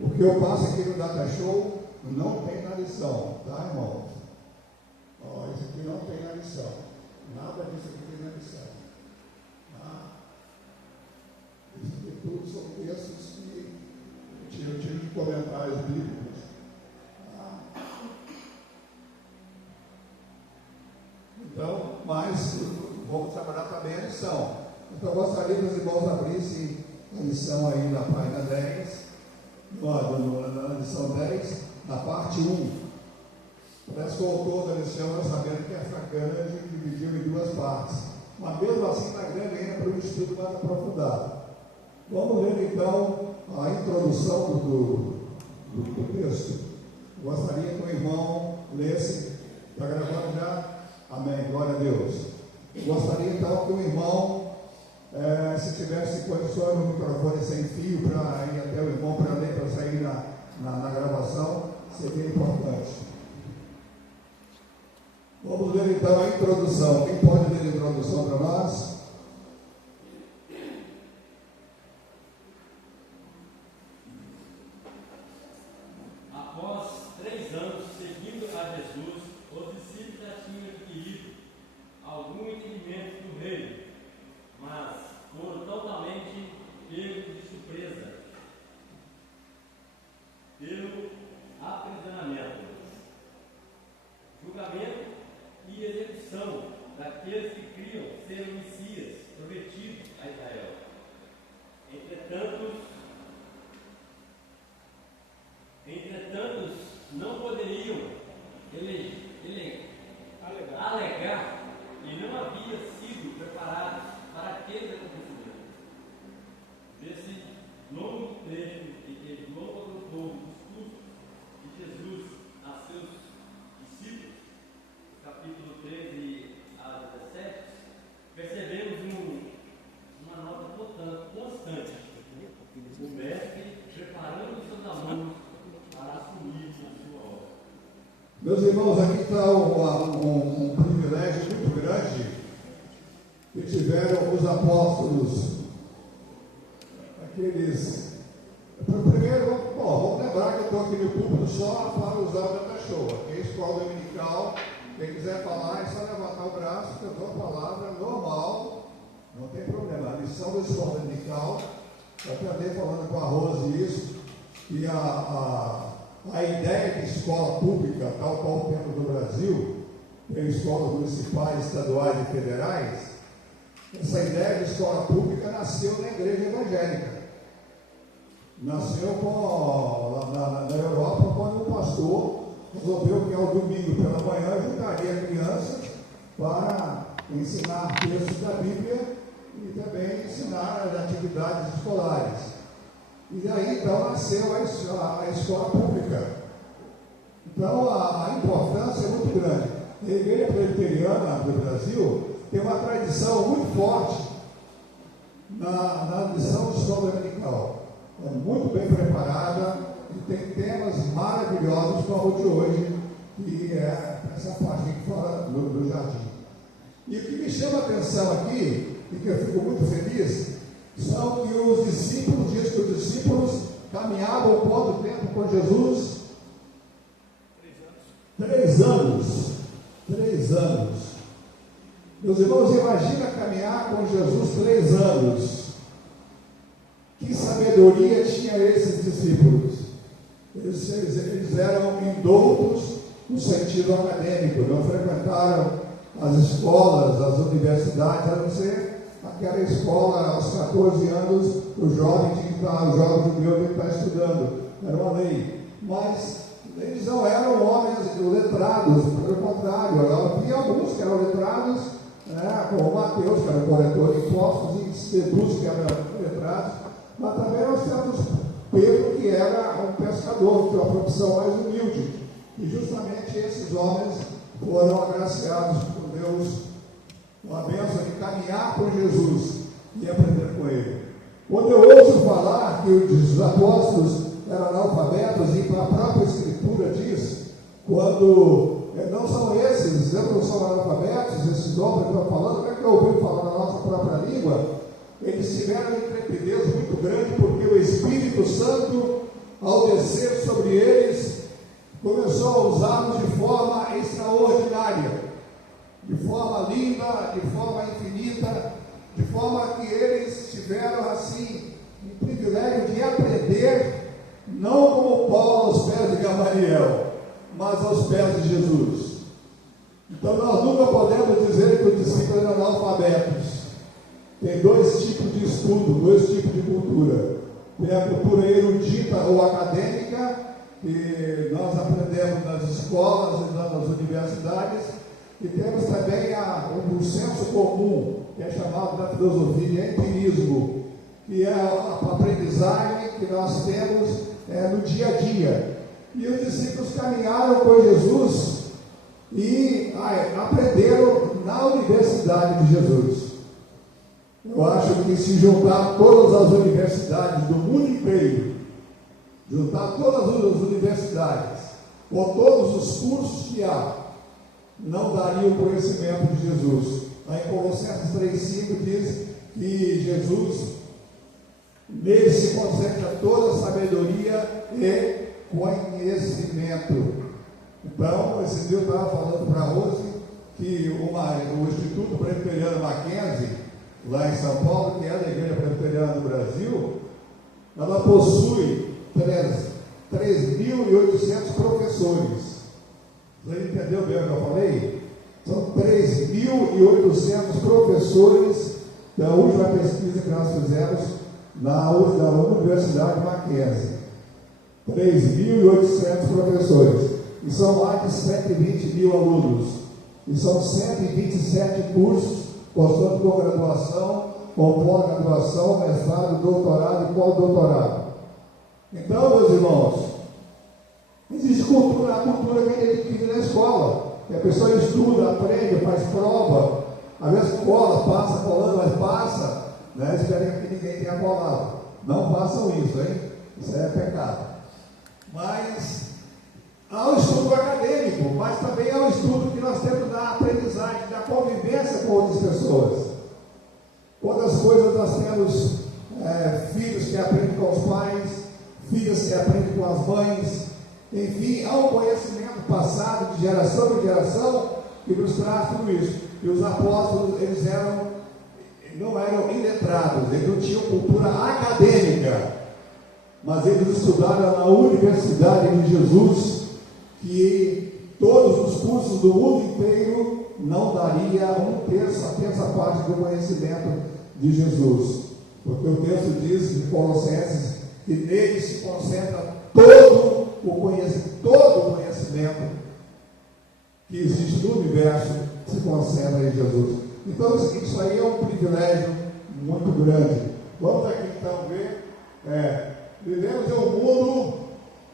O que eu passo aqui no Data Show não tem na lição, tá, irmãos? Ó, isso aqui não tem na lição. Nada disso aqui tem na lição. Tá? Isso aqui tudo são textos que eu tive de comentários bíblicos. Tá? Então, mas vamos trabalhar também a lição. Então, eu gostaria que os irmãos abrissem a lição aí na página 10, na lição 10, na parte 1. Parece que o autor da lição, sabendo que essa grande dividiu em duas partes. Mas mesmo assim, na grande ainda para um estudo mais aprofundado. Vamos ler então a introdução do texto. Gostaria que o irmão lesse. Está gravando já? Amém, glória a Deus. Eu gostaria então que o irmão, se tivesse condições no microfone sem fio para ir até o irmão para ler, para sair na gravação, seria importante. Vamos ler então a introdução. Quem pode ler a introdução para nós? Após 3 anos seguindo a Jesus, os discípulos já tinham adquirido algum entendimento do reino, mas foram totalmente pegos de surpresa pelo aprisionamento, julgamento e execução daqueles que criam ser o Messias prometido a Israel. Entretanto, não poderiam alegar e não haviam sido preparados para aqueles acontecimentos. Desse longo trecho em que ele colocou o discurso de Jesus a seus discípulos, capítulo 13 a 17, percebemos uma nota constante. O mestre preparando seus alunos para assumir a sua obra. Meus irmãos, aqui está um privilégio muito grande que tiveram os apóstolos, aqueles. Primeiro, vamos lembrar que eu estou aqui no púlpito só para usar o Data Show. Aqui é a escola dominical. Quem quiser falar é só levantar o braço, que eu dou a palavra normal, não tem problema. A lição da escola dominical, eu aprender falando com a Rose isso, e a ideia de escola pública, tal qual temos no Brasil, tem escolas municipais, estaduais e federais, essa ideia de escola pública nasceu na igreja evangélica. Nasceu na Europa, quando um pastor resolveu que ao domingo pela manhã juntaria crianças para ensinar textos da Bíblia e também ensinar as atividades escolares. E daí então nasceu a escola pública. Então a importância é muito grande. A igreja presbiteriana do Brasil tem uma tradição muito forte na lição de escola dominical. É muito bem preparada e tem temas maravilhosos como o de hoje, que é essa parte que fala do jardim. E o que me chama a atenção aqui, e que eu fico muito feliz, são que os discípulos, diz que os discípulos caminhavam quanto tempo com Jesus? 3 anos. 3 anos. Meus irmãos, imagina caminhar com Jesus 3 anos. Que sabedoria tinha esses discípulos? Eles eram indoutos no sentido acadêmico, não frequentaram as escolas, as universidades, a não ser aquela escola aos 14 anos, o jovem judeu que está estudando, era uma lei. Mas eles não eram homens letrados, pelo contrário, havia alguns que eram letrados, como Mateus, que era coletor de impostos, e Seduz, que era letrado, mas também eram certos Pedro, que era um pescador, que tinha uma profissão mais humilde. E justamente esses homens foram agraciados por Deus com a bênção de caminhar com Jesus e aprender com Ele. Quando eu ouço falar que os apóstolos eram analfabetos, e a própria Escritura diz, quando não são esses, não são analfabetos, esses homens que estão falando, como é que eu ouvi falar na nossa própria língua? Eles tiveram uma intrepidez muito grande, porque o Espírito Santo ao descer sobre eles, começou a usá-los de forma extraordinária, de forma linda, de forma infinita, de forma que eles tiveram assim o privilégio de aprender, não como Paulo aos pés de Gamaliel, mas aos pés de Jesus. Então nós nunca podemos dizer que os discípulos eram analfabetos. Tem dois tipos de estudo, dois tipos de cultura. Tem a cultura erudita ou acadêmica, que nós aprendemos nas escolas e nas universidades, e temos também o senso comum, que é chamado na filosofia de empirismo, que é a aprendizagem que nós temos no dia a dia. E os discípulos caminharam com Jesus e aprenderam na universidade de Jesus. Eu acho que se juntar todas as universidades do mundo inteiro, juntar todas as universidades, com todos os cursos que há, não daria o conhecimento de Jesus. Lá em Colossenses 3,5 diz que Jesus, nele se concentra toda a sabedoria e conhecimento. Então, esse dia eu estava falando para a Rose que o Instituto Presbiteriano Mackenzie, lá em São Paulo, que é a Igreja Presbiteriana do Brasil, ela possui 3.800 professores. Você entendeu bem o que eu falei? São 3.800 professores da última pesquisa que nós fizemos na Universidade Mackenzie. 3.800 professores. E são mais de 120 mil alunos. E são 127 cursos, constando com graduação, com pós-graduação, mestrado, doutorado e pós-doutorado. Então, meus irmãos, existe a cultura que a gente adquire na escola. Que a pessoa estuda, aprende, faz prova. Às vezes cola, passa, colando, mas passa. Né? Espero que ninguém tenha colado. Não façam isso, hein? Isso é pecado. Mas há o estudo acadêmico, mas também há o estudo que nós temos da aprendizagem, da convivência com outras pessoas. Quantas coisas nós temos filhos que aprendem com os pais, filhas que aprendem com as mães. Enfim, há um conhecimento passado de geração em geração que nos traz tudo isso. E os apóstolos, eles não eram iletrados, eles não tinham cultura acadêmica, mas eles estudaram na Universidade de Jesus, que todos os cursos do mundo inteiro não daria a terça parte do conhecimento de Jesus. Porque o texto diz em Colossenses que nele se concentra todo o conhecimento que existe no universo, se concentra em Jesus. Então isso aí é um privilégio muito grande. Vamos aqui então ver. Vivemos em um mundo,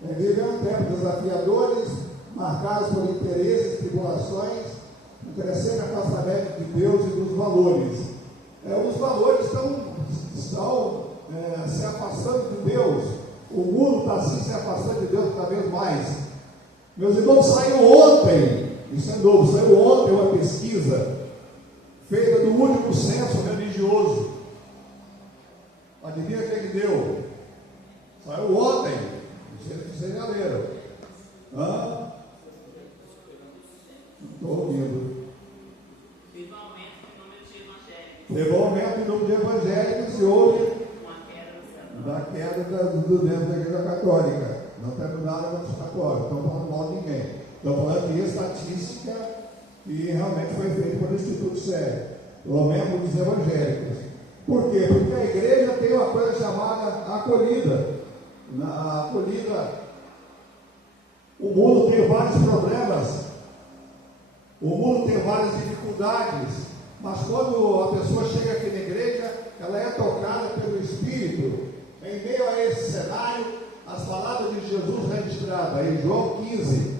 vivemos tempos desafiadores, marcados por interesses, tribulações, um crescente afastamento de Deus e dos valores. Os valores estão se afastando de Deus. O mundo está assim se afastando de Deus cada vez mais. Meus irmãos, saiu ontem, isso é novo, saiu ontem uma pesquisa feita do único censo religioso. Adivinha o que deu? Saiu ontem, não sei se vocês já leram. Não estou ouvindo. Teve um aumento no número de evangélicos. Teve um aumento no número de evangélicos e houve da queda do dentro da Igreja Católica. Não terminaram com os católicos, não estão falando mal de ninguém. Estão falando de estatística e realmente foi feito pelo Instituto Sério. O aumento dos evangélicos. Por quê? Porque a igreja tem uma coisa chamada acolhida. Na acolhida, o mundo tem vários problemas, o mundo tem várias dificuldades, mas quando a pessoa chega aqui na igreja, ela é tocada pelo Espírito. Em meio a esse cenário, as palavras de Jesus registradas em João 15,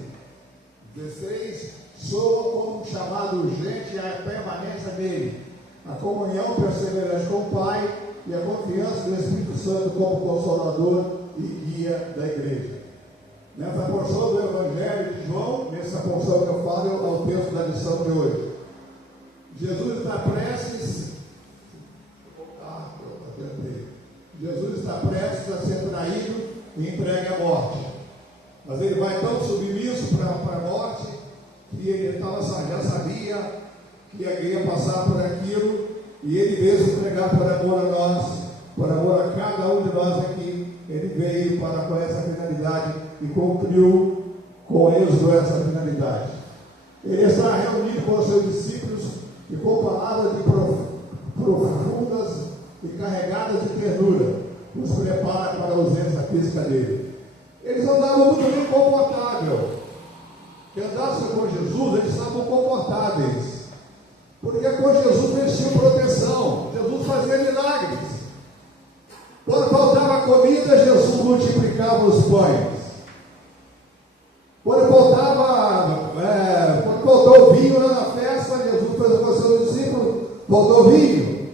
16, soam como um chamado urgente à permanência nele, a comunhão perseverante com o Pai e a confiança do Espírito Santo como Consolador e guia da igreja. Nessa porção do Evangelho de João, nessa porção que eu falo, é o texto da lição de hoje. Jesus está prestes a ser traído e entregue à morte. Mas ele vai tão submisso para a morte que ele já sabia que ia passar por aquilo, e ele mesmo entregar por amor a nós, por amor a cada um de nós aqui. Ele veio com essa finalidade e cumpriu com êxito essa finalidade. Ele está reunido com os seus discípulos e com palavras profundas e carregadas de ternura, os prepara para a ausência física dele. Eles andavam muito bem confortável. Que andassem com Jesus, eles estavam confortáveis. Porque com Jesus eles tinham proteção. Jesus fazia milagres. Quando faltava comida, Jesus multiplicava os pães. Quando faltou vinho lá na festa, Jesus fez com os seus discípulos, faltou vinho.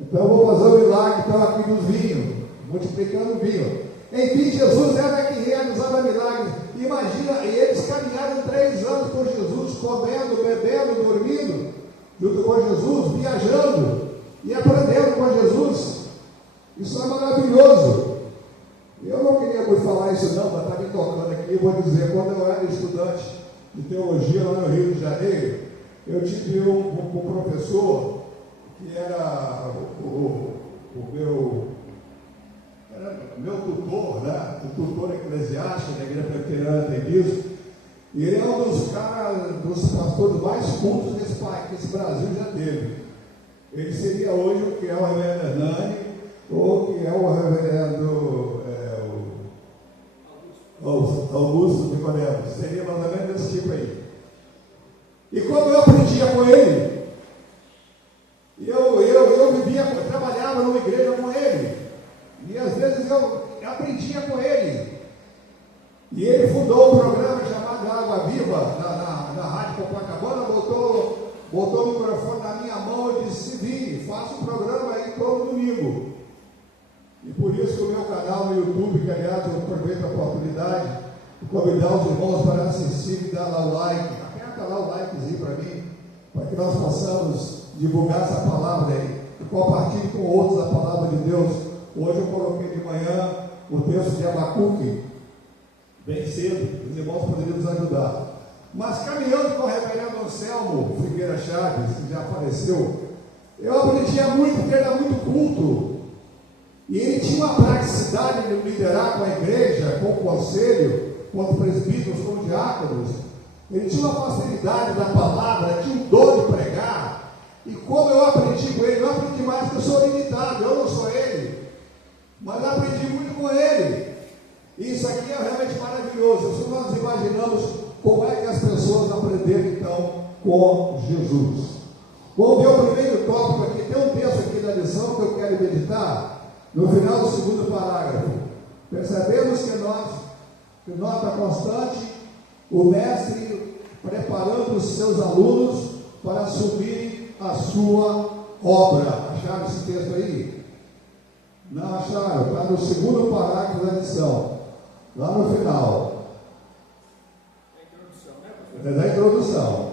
Então eu vou fazer o milagre então, aqui dos vinhos, multiplicando o vinho. Enfim, Jesus era que realizava milagres. Imagina, e eles caminharam 3 anos com Jesus, comendo, bebendo, dormindo, junto com Jesus, viajando e aprendendo com Jesus. Isso é maravilhoso. Eu não queria muito falar isso não, mas está me tocando aqui. Eu vou dizer, quando eu era estudante de teologia lá no Rio de Janeiro, eu tive um professor que era meu tutor, né? O tutor eclesiástico da Igreja Presbiteriana de Cristo. E ele é um dos pastores mais cultos que esse Brasil já teve. Ele seria hoje o que é o reverendo Hernani, ou o que é o reverendo Augusto Nicodemos. Seria mais ou menos desse tipo aí. E quando eu aprendia com ele, eu trabalhava numa igreja com ele, e às vezes eu aprendia com ele. E ele fundou um programa chamado Água Viva, na Rádio Copacabana, botou o microfone na minha mão e disse: "Vini, faça um programa aí todo domingo." E por isso que o meu canal no YouTube, que aliás eu aproveito a oportunidade de convidar os irmãos para assistir e dar lá o like. Aperta lá o likezinho para mim, para que nós possamos divulgar essa palavra aí. E compartilhe com outros a palavra de Deus. Hoje eu coloquei de manhã o texto de Abacuque, bem cedo, os irmãos poderiam nos ajudar. Mas caminhando com o reverendo Anselmo Figueira Chaves, que já faleceu, eu aprendia muito, porque ele era muito culto. E ele tinha uma praticidade de liderar com a igreja, com o conselho, com os presbíteros, com os diáconos. Ele tinha uma facilidade da palavra, tinha um dom de pregar. E como eu aprendi com ele, eu aprendi mais, que eu sou limitado, eu não sou ele. Mas eu aprendi muito com ele. E isso aqui é realmente maravilhoso. Se nós imaginamos como é que as pessoas aprenderam então com Jesus. Vamos ver o primeiro tópico aqui. Tem um texto aqui da lição que eu quero meditar. No final do segundo parágrafo, percebemos que nota constante, o mestre preparando os seus alunos para assumirem a sua obra. Acharam esse texto aí? Não acharam? Está no segundo parágrafo da lição, lá no final. É da introdução.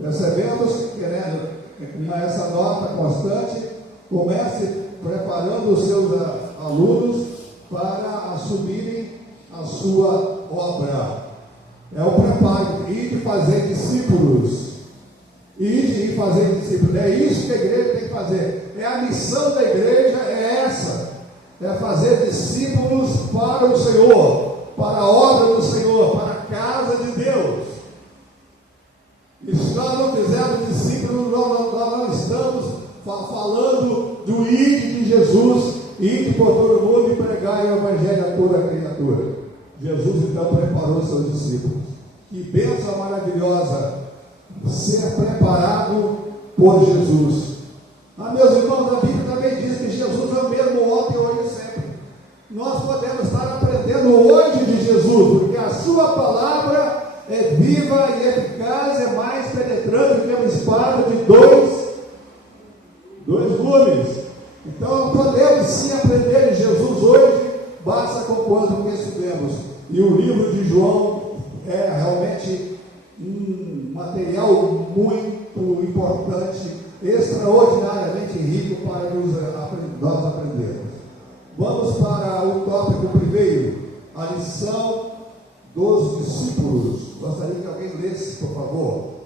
Percebemos que com essa nota constante, o mestre preparando os seus alunos para assumirem a sua obra. É o preparo, ir de fazer discípulos. Ir de fazer discípulos. É isso que a igreja tem que fazer. É a missão da igreja, é essa. É fazer discípulos para o Senhor, para a obra do Senhor, para a casa de Deus. E se nós não fizermos discípulos, nós não estamos falando do ir de Jesus, ir por todo mundo e pregar o evangelho a toda criatura. Jesus então preparou seus discípulos. Que bênção maravilhosa ser preparado por Jesus. Meus irmãos, a Bíblia também diz que Jesus é o mesmo ontem, hoje e sempre. Nós podemos estar aprendendo hoje de Jesus, porque a sua palavra é viva e eficaz, é mais penetrante que uma espada de dois gumes. Então podemos sim aprender de Jesus hoje, basta com quanto que estudemos. E o livro de João é realmente um material muito importante, extraordinariamente rico para nós aprendermos. Vamos para o tópico primeiro. a lição dos discípulos. Gostaria que alguém lesse, por favor.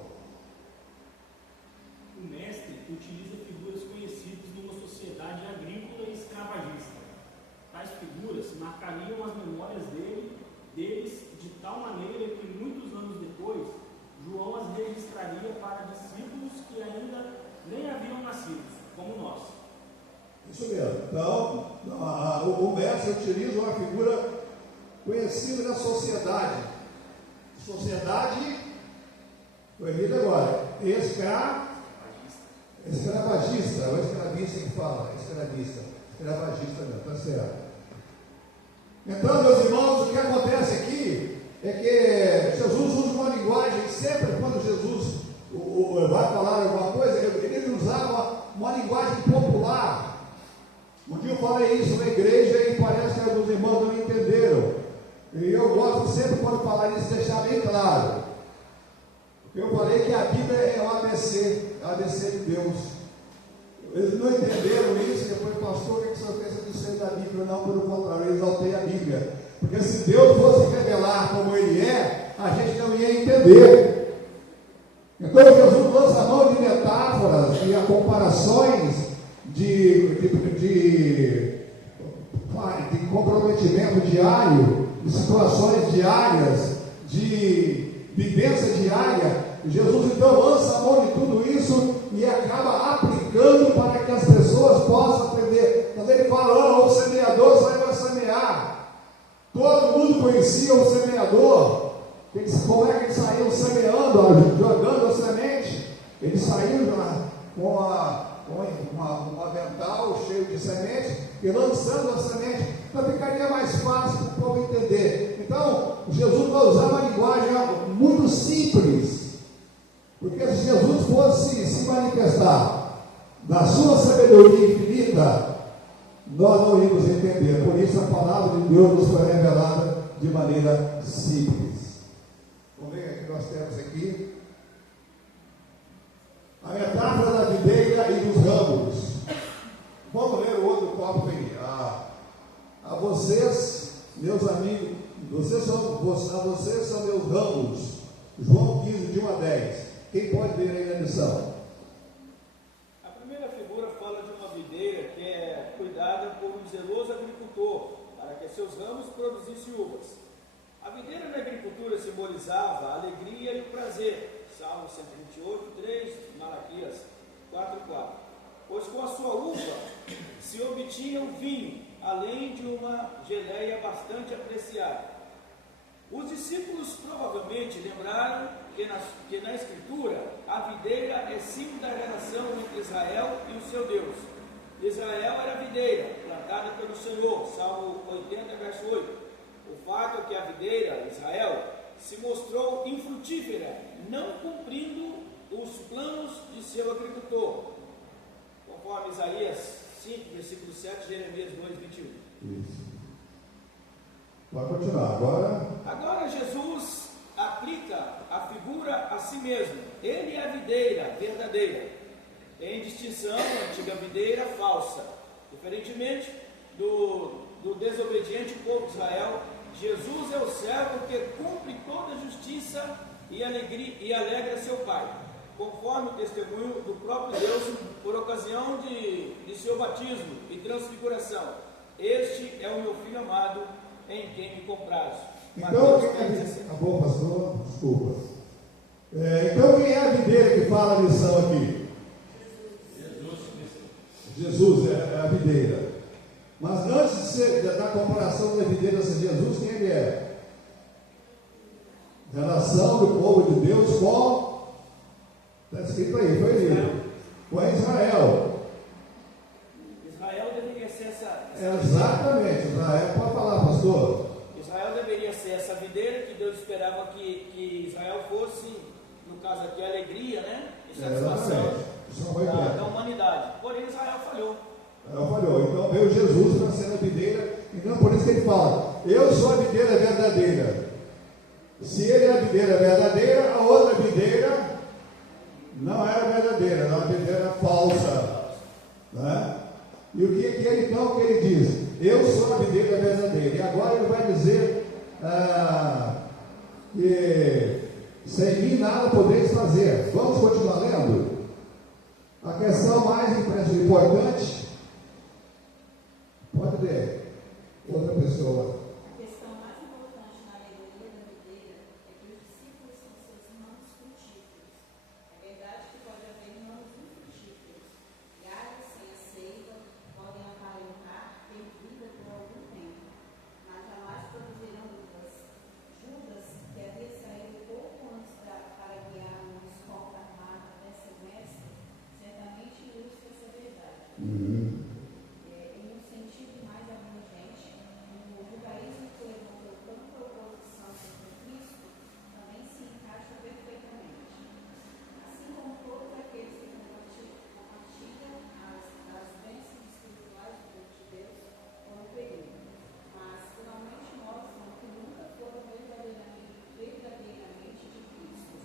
O mestre utiliza figuras conhecidas numa sociedade agrícola e escravagista. Tais figuras marcariam as memórias deles de tal maneira que muitos anos depois, João as registraria para discípulos que ainda nem haviam nascido, como nós. Isso mesmo. Então, o mestre utiliza uma figura conhecida na sociedade. Sociedade, foi lido agora, escravagista, ou escravista que fala, escravagista não, está certo. Então, meus irmãos, o que acontece aqui é que Jesus usa uma linguagem, sempre quando Jesus vai falar alguma coisa, ele usava uma linguagem popular. Um dia eu falei isso na igreja e parece que alguns irmãos não entenderam. E eu gosto sempre, quando falar isso, deixar bem claro. Eu falei que a Bíblia é o ABC de Deus. Eles não entenderam isso, depois, pastor, o que você pensa disso da Bíblia? Não, pelo contrário, eu exaltei a Bíblia. Porque se Deus fosse revelar como Ele é, a gente não ia entender. Então Jesus lança a mão de metáforas e comparações de comprometimento diário, de situações diárias, de vivência diária. Jesus então lança a mão de tudo isso e acaba aplicando para que as pessoas possam aprender. Quando ele fala, o semeador saiu a semear, todo mundo conhecia o semeador. Como é que ele saiu semeando, jogando a semente? Ele saiu com um avental cheio de semente e lançando a semente. Então ficaria mais fácil para o povo entender. Então Jesus vai usar uma linguagem muito simples, porque se Jesus fosse se manifestar na sua sabedoria infinita, nós não íamos entender. Por isso a palavra de Deus nos foi revelada de maneira simples. Vamos ver o que nós temos aqui. A metáfora da videira e dos ramos. Vamos ler o outro tópico aí. A vocês, meus amigos, vocês são meus ramos. João 15, de 1 a 10. Quem pode ler aí na lição? A primeira figura fala de uma videira que é cuidada por um zeloso agricultor, para que seus ramos produzissem uvas. A videira na agricultura simbolizava a alegria e o prazer. Salmo 128, 3, Malaquias 4, 4. Pois com a sua uva se obtinha o vinho, além de uma geleia bastante apreciada. Os discípulos provavelmente lembraram que na Escritura a videira é símbolo da relação entre Israel e o seu Deus. Israel era a videira, plantada pelo Senhor, Salmo 80, verso 8. O fato é que a videira, Israel, se mostrou infrutífera, não cumprindo os planos de seu agricultor, conforme Isaías 5, versículo 7, Jeremias 2, 21. Isso. Vai continuar. Agora Jesus aplica a figura a si mesmo. Ele é a videira verdadeira, em distinção da antiga videira falsa. Diferentemente do desobediente povo de Israel, Jesus é o servo que cumpre toda a justiça e alegra seu Pai, conforme o testemunho do próprio Deus por ocasião de seu batismo e transfiguração. Este é o meu filho amado, em quem me comprazo. Então, bom, pastor, desculpa. Então, quem é a videira que fala a lição aqui? Jesus é a videira. Mas antes da comparação da videira ser Jesus, quem ele é? Relação do povo de Deus com, está escrito aí, foi lido, com Israel. Israel deveria ser essa Exatamente, Israel, pode falar, pastor. Israel deveria ser essa videira que Deus esperava que Israel fosse, no caso aqui, a alegria, né? E satisfação da humanidade. Porém, Israel falhou. Então veio Jesus para ser a videira. Então por isso que ele fala: eu sou a videira verdadeira. Se ele é a videira verdadeira, a outra videira não era verdadeira, era uma videira falsa, né? E o que ele diz? Eu sou a videira verdadeira. E agora ele vai dizer que sem mim nada podeis fazer. Vamos continuar lendo? A questão mais importante, pode ler, outra pessoa. A questão mais importante na alegoria da videira é que os discípulos são seus irmãos frutíferos. É verdade que pode haver irmãos infrutíferos. Galhos sem a seiva podem aparentar ter vida por algum tempo, mas jamais produzirão uvas. Judas, que havia saído pouco antes para guiar uma escolta armada até seu mestre, certamente ilustra essa verdade. Em um sentido mais abrangente, o judaísmo que levantou tanta oposição contra Cristo também se encaixa perfeitamente. Assim como todos aqueles que compartilham as bênçãos espirituais do povo de Deus com o período, mas finalmente mostram que nunca foram verdadeiramente de Cristo.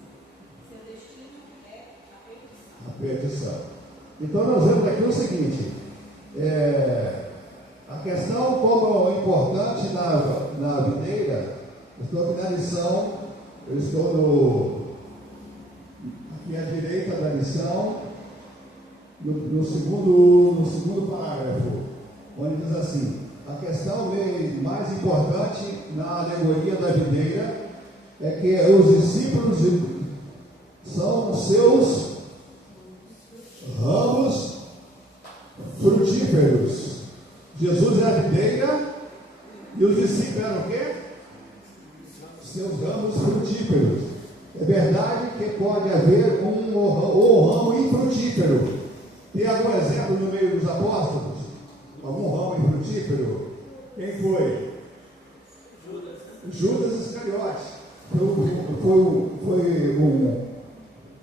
Seu destino é a perdição. A perdição. Então nós vemos aqui o seguinte, a questão como importante na videira, eu estou aqui na lição, eu estou aqui à direita da lição, no segundo parágrafo, onde diz assim, a questão mais importante na alegoria da videira é que os discípulos são os seus ramos frutíferos. Jesus é a videira e os discípulos eram o quê? Seus ramos frutíferos. É verdade que pode haver um ramo infrutífero. Tem algum exemplo no meio dos apóstolos? Algum ramo infrutífero? Quem foi? Judas Iscariote.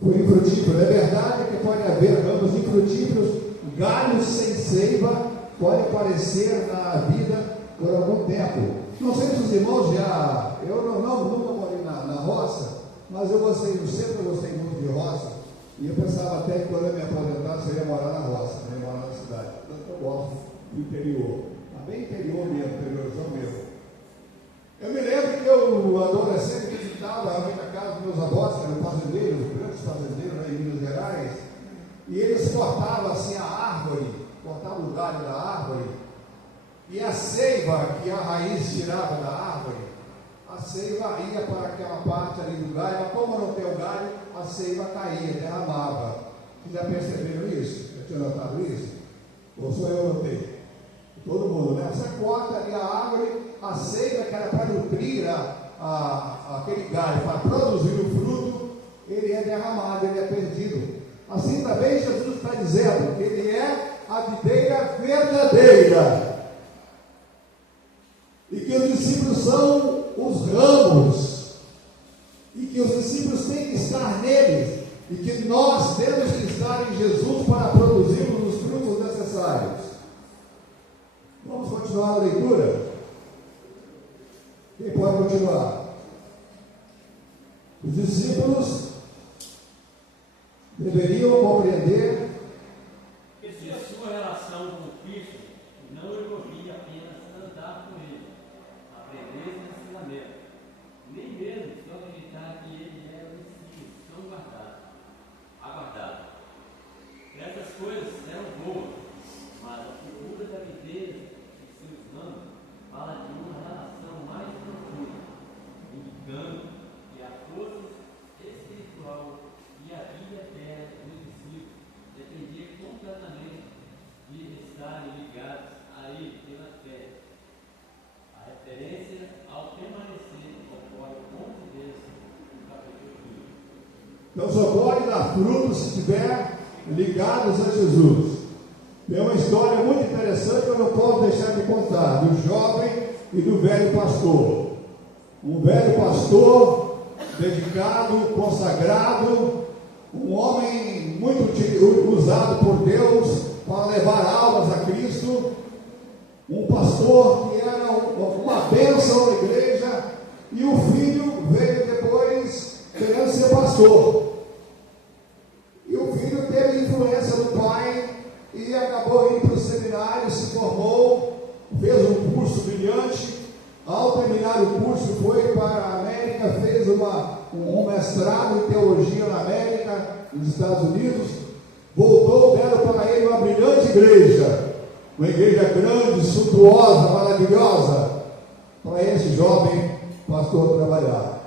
Foi infrutífero. É verdade que pode haver ramos infrutíferos, galhos sem seiva, pode aparecer na vida por algum tempo. Não sei se os irmãos eu nunca morei na roça, mas sempre gostei muito de roça, e eu pensava até que quando eu me aposentasse eu ia morar na roça, não ia morar na cidade. Portanto, eu gosto do interior, bem interior mesmo, interiorzão mesmo. Eu me lembro que eu, adolescente, visitava a casa dos meus avós, que eram fazendeiros, grandes fazendeiros em Minas Gerais, e eles cortavam assim a árvore, cortavam o galho da árvore, e a seiva que a raiz tirava da árvore, a seiva ia para aquela parte ali do galho, mas como não tem o galho, a seiva caía, derramava. Vocês já perceberam isso? Já tinha notado isso? Ou só eu notei? Todo mundo, né? Você corta ali a árvore, a seiva que era para nutrir aquele galho, para produzir o fruto, ele é derramado, ele é perdido. Assim também Jesus está dizendo que ele é a videira verdadeira e que os discípulos são os ramos e que os discípulos têm que estar neles e que nós temos que estar em Jesus para produzirmos os frutos necessários. Vamos continuar a leitura? Quem pode continuar? Os discípulos deveriam compreender que a sua relação com Cristo não envolvia apenas andar com Ele, aprender esse ensinamento, nem mesmo só acreditar que Ele é o Espírito tão aguardado. Essas coisas eram boas, mas a figura da videira e seus ramos fala de uma relação mais profunda, indicando que a força espiritual e a vida eterna dos discípulos dependia completamente de estarem ligados a Ele pela fé. A referência ao permanecer ocorre com Deus no capítulo 1. Então só pode dar fruto se estiver ligados a Jesus. Tem uma história muito interessante que eu não posso deixar de contar, do jovem e do velho pastor. Um velho pastor dedicado, consagrado, um homem muito usado por Deus para levar almas a Cristo, um pastor que era uma bênção na igreja, e o filho veio depois querendo ser pastor. E o filho teve influência do pai e acabou indo para o seminário, se formou, fez um curso brilhante. Ao terminar terminaram o curso, foi para a América, fez um mestrado em teologia na América, nos Estados Unidos, voltou, deram para ele uma brilhante igreja, uma igreja grande, suntuosa, maravilhosa, para esse jovem pastor trabalhar.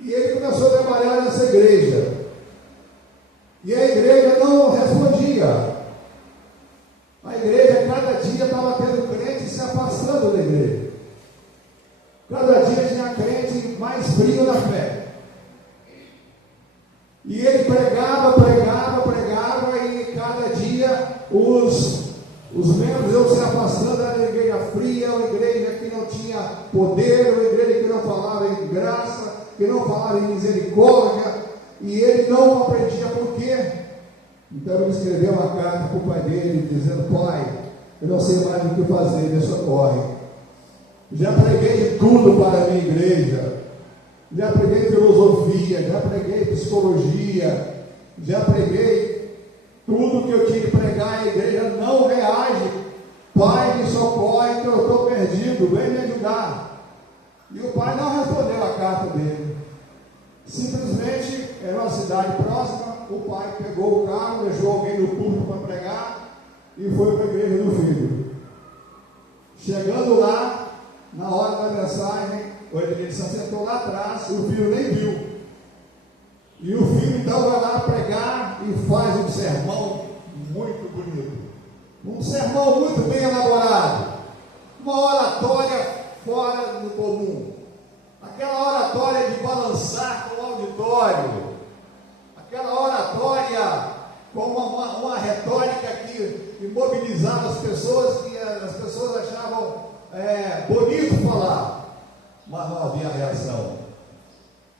E ele começou a trabalhar nessa igreja, e a igreja não respondia. A igreja, cada dia, estava tendo crente se afastando da igreja. Cada dia tinha crente mais frio na fé. E ele pregava, e cada dia os membros iam se afastando. Era uma igreja fria, uma igreja que não tinha poder, uma igreja que não falava em graça, que não falava em misericórdia. E ele não aprendia por quê. Então ele escreveu uma carta para o pai dele, dizendo: pai, eu não sei mais o que fazer, me socorre. Já preguei de tudo para a minha igreja, já preguei filosofia, já preguei psicologia, já preguei tudo que eu tinha que pregar, a igreja não reage. Pai, me socorre, que eu estou perdido, vem me ajudar. E o pai não respondeu a carta dele. Simplesmente, era uma cidade próxima, o pai pegou o carro, deixou alguém no púlpito para pregar e foi para a igreja do filho. Chegando lá, na hora da mensagem, ele se assentou lá atrás, o filho nem viu. E o filho então vai lá pregar e faz um sermão muito bonito. Um sermão muito bem elaborado. Uma oratória fora do comum. Aquela oratória de balançar com o auditório. Aquela oratória com uma retórica que mobilizava as pessoas, que as pessoas achavam bonito falar, mas não havia reação.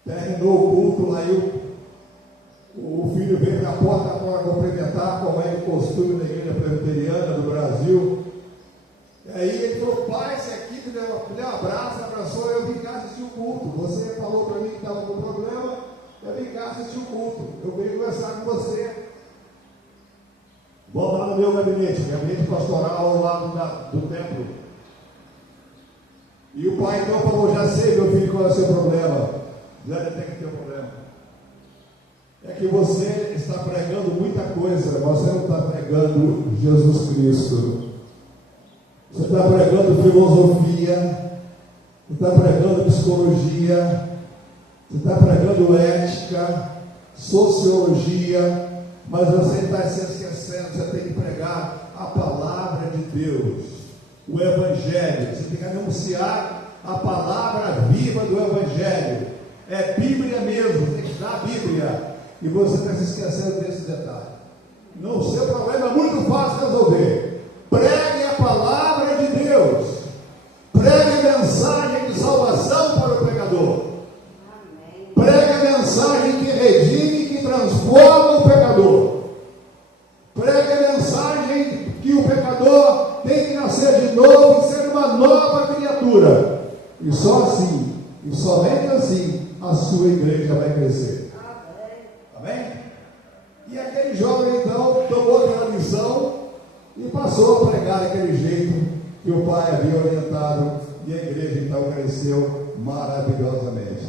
Terminou o culto, aí o filho veio na porta para cumprimentar, como é o costume da igreja presbiteriana do Brasil. E aí ele falou: pai, esse aqui me deu um abraço, abraçou, eu vim cá assistir o culto. Você falou para mim que estava com problema, eu vim cá assistir o culto, eu vim conversar com você. Vou lá no meu gabinete pastoral ao lado do templo. E o pai então falou: já sei, meu filho, qual é o seu problema. Já tem que ter um problema. É que você está pregando muita coisa, você não está pregando Jesus Cristo. Você está pregando filosofia, você está pregando psicologia, você está pregando ética, sociologia, mas você está se esquecendo, você tem que pregar a palavra de Deus, o Evangelho, você tem que anunciar a palavra viva do Evangelho, é Bíblia mesmo, tem que dar a Bíblia, e você está se esquecendo desse detalhe. Não, o seu problema é muito fácil de resolver. Pregue a palavra de Deus, pregue a mensagem de salvação para o pecador, pregue a mensagem que redime, que transforma o pecador, pregue a mensagem que o pecador tem que nascer de novo e ser uma nova criatura, e só assim, e somente assim, a sua igreja vai crescer. Amém? E aquele jovem então tomou aquela lição e passou a pregar daquele jeito que o pai havia orientado, e a igreja então cresceu maravilhosamente.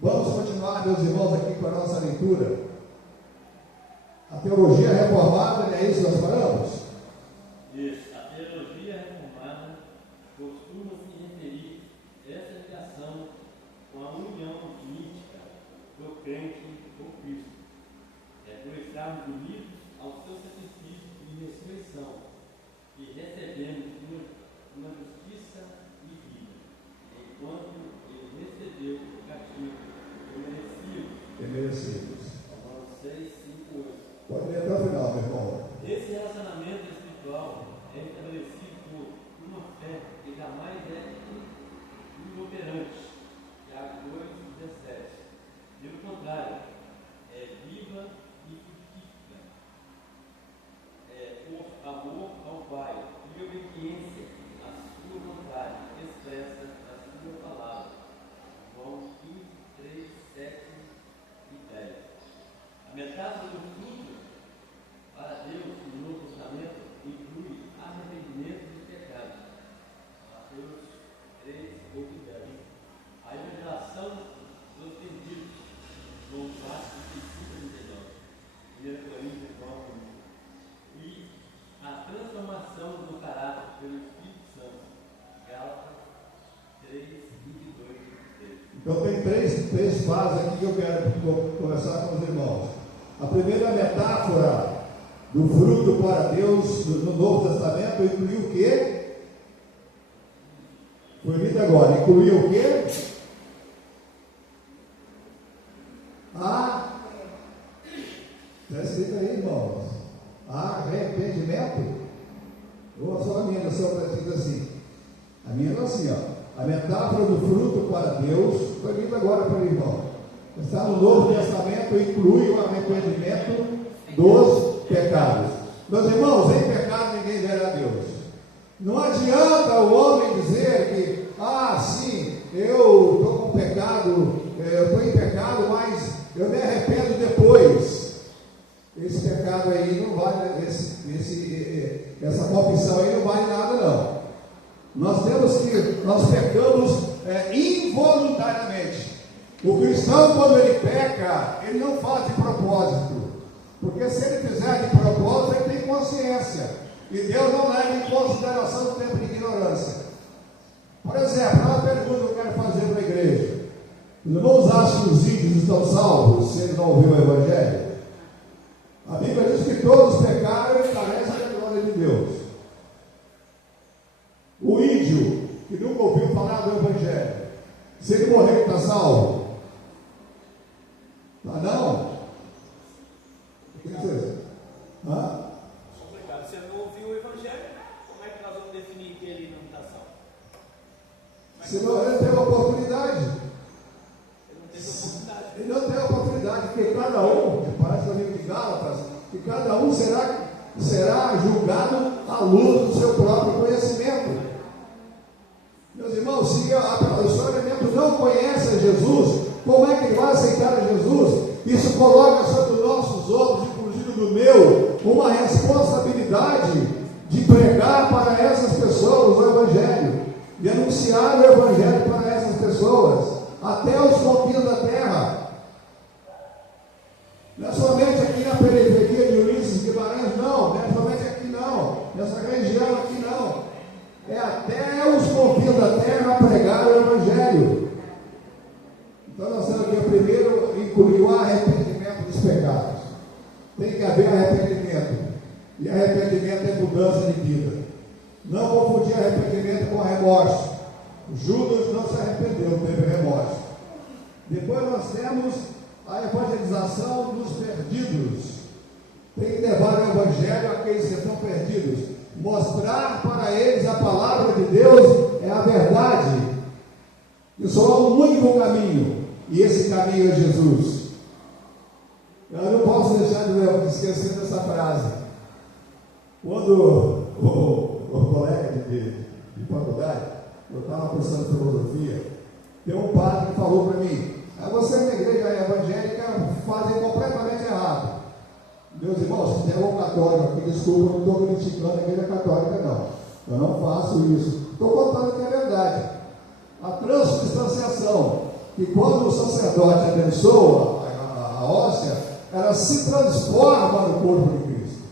Vamos continuar, meus irmãos, aqui com a nossa leitura. A teologia reformada, não é isso que nós falamos? Isso, a teologia reformada costuma se referir a essa ligação com a união mística do crente com Cristo. Por estarmos unidos ao seu sacrifício de ressurreição e recebemos uma justiça e vida, enquanto ele recebeu o castigo que merecidos. Romanos 6, 5, 8. Pode ler até o final, meu irmão. Esse relacionamento espiritual é estabelecido Então tem três fases aqui que eu quero conversar com os irmãos. A primeira metáfora do fruto para Deus no Novo Testamento incluiu o quê? Foi lido agora. Incluiu o quê? Está escrito aí, irmãos. Arrependimento? Ou só a minha versão está escrito assim. A minha não assim, ó. A metáfora do fruto para Deus foi lido agora para o irmão. Está no Novo Testamento, inclui o arrependimento dos pecados. Meus irmãos, em pecado ninguém verá a Deus. Não adianta o homem dizer que, sim, eu estou com pecado, eu estou em pecado, mas eu me arrependo depois. Esse pecado aí não vale, essa confissão aí não vale nada não. Nós pecamos involuntariamente. O cristão, quando ele peca, ele não faz de propósito. Porque se ele fizer de propósito, ele tem consciência. E Deus não leva em consideração o tempo de ignorância. Por exemplo, uma pergunta que eu quero fazer para a igreja. Os irmãos acham que os índios estão salvos se eles não ouviram o Evangelho? A Bíblia diz que todos pecaram e carecem da glória de Deus. O índio que nunca ouviu falar do Evangelho, se ele morrer, está salvo? Não? O que vocês? Complicado. Se ele não ouviu o Evangelho, como é que nós vamos definir que ele não está salvo? Se não, ele tem uma oportunidade. Ele não teve oportunidade. Porque cada um, parece o livro de Gálatas, que cada um será julgado à luz do seu próprio conhecimento. Meus irmãos, se o seu elemento não conhece a Jesus, como é que ele vai aceitar a Jesus? Isso coloca sobre os nossos ombros, inclusive do meu, uma responsabilidade de pregar para essas pessoas o Evangelho, de anunciar o Evangelho para essas pessoas, até os confins da terra. Não é somente aqui na periferia de Ulisses Guimarães, não é somente aqui não, nessa região aqui não, é até os confins da terra pregar o Evangelho. Então nós temos aqui primeiro incluir o arrependimento dos pecados. Tem que haver arrependimento, e arrependimento é mudança de vida. Não confundir arrependimento com remorso. Judas não se arrependeu, teve remorso. Depois nós temos a evangelização dos perdidos. Tem que levar o Evangelho àqueles que estão perdidos. Mostrar para eles a palavra de Deus é a verdade. E só há um único caminho, e esse caminho é Jesus. Eu não posso deixar de esquecer dessa frase. Quando o colega de faculdade, eu estava cursando filosofia, tem um padre que falou para mim: você na igreja evangélica fazem completamente errado. Meus irmãos, se tem algum católico aqui, desculpa, não estou criticando a igreja católica, não. Eu não faço isso. Estou contando que é verdade. A transubstanciação, que quando o sacerdote abençoa a hóstia, ela se transforma no corpo de Cristo.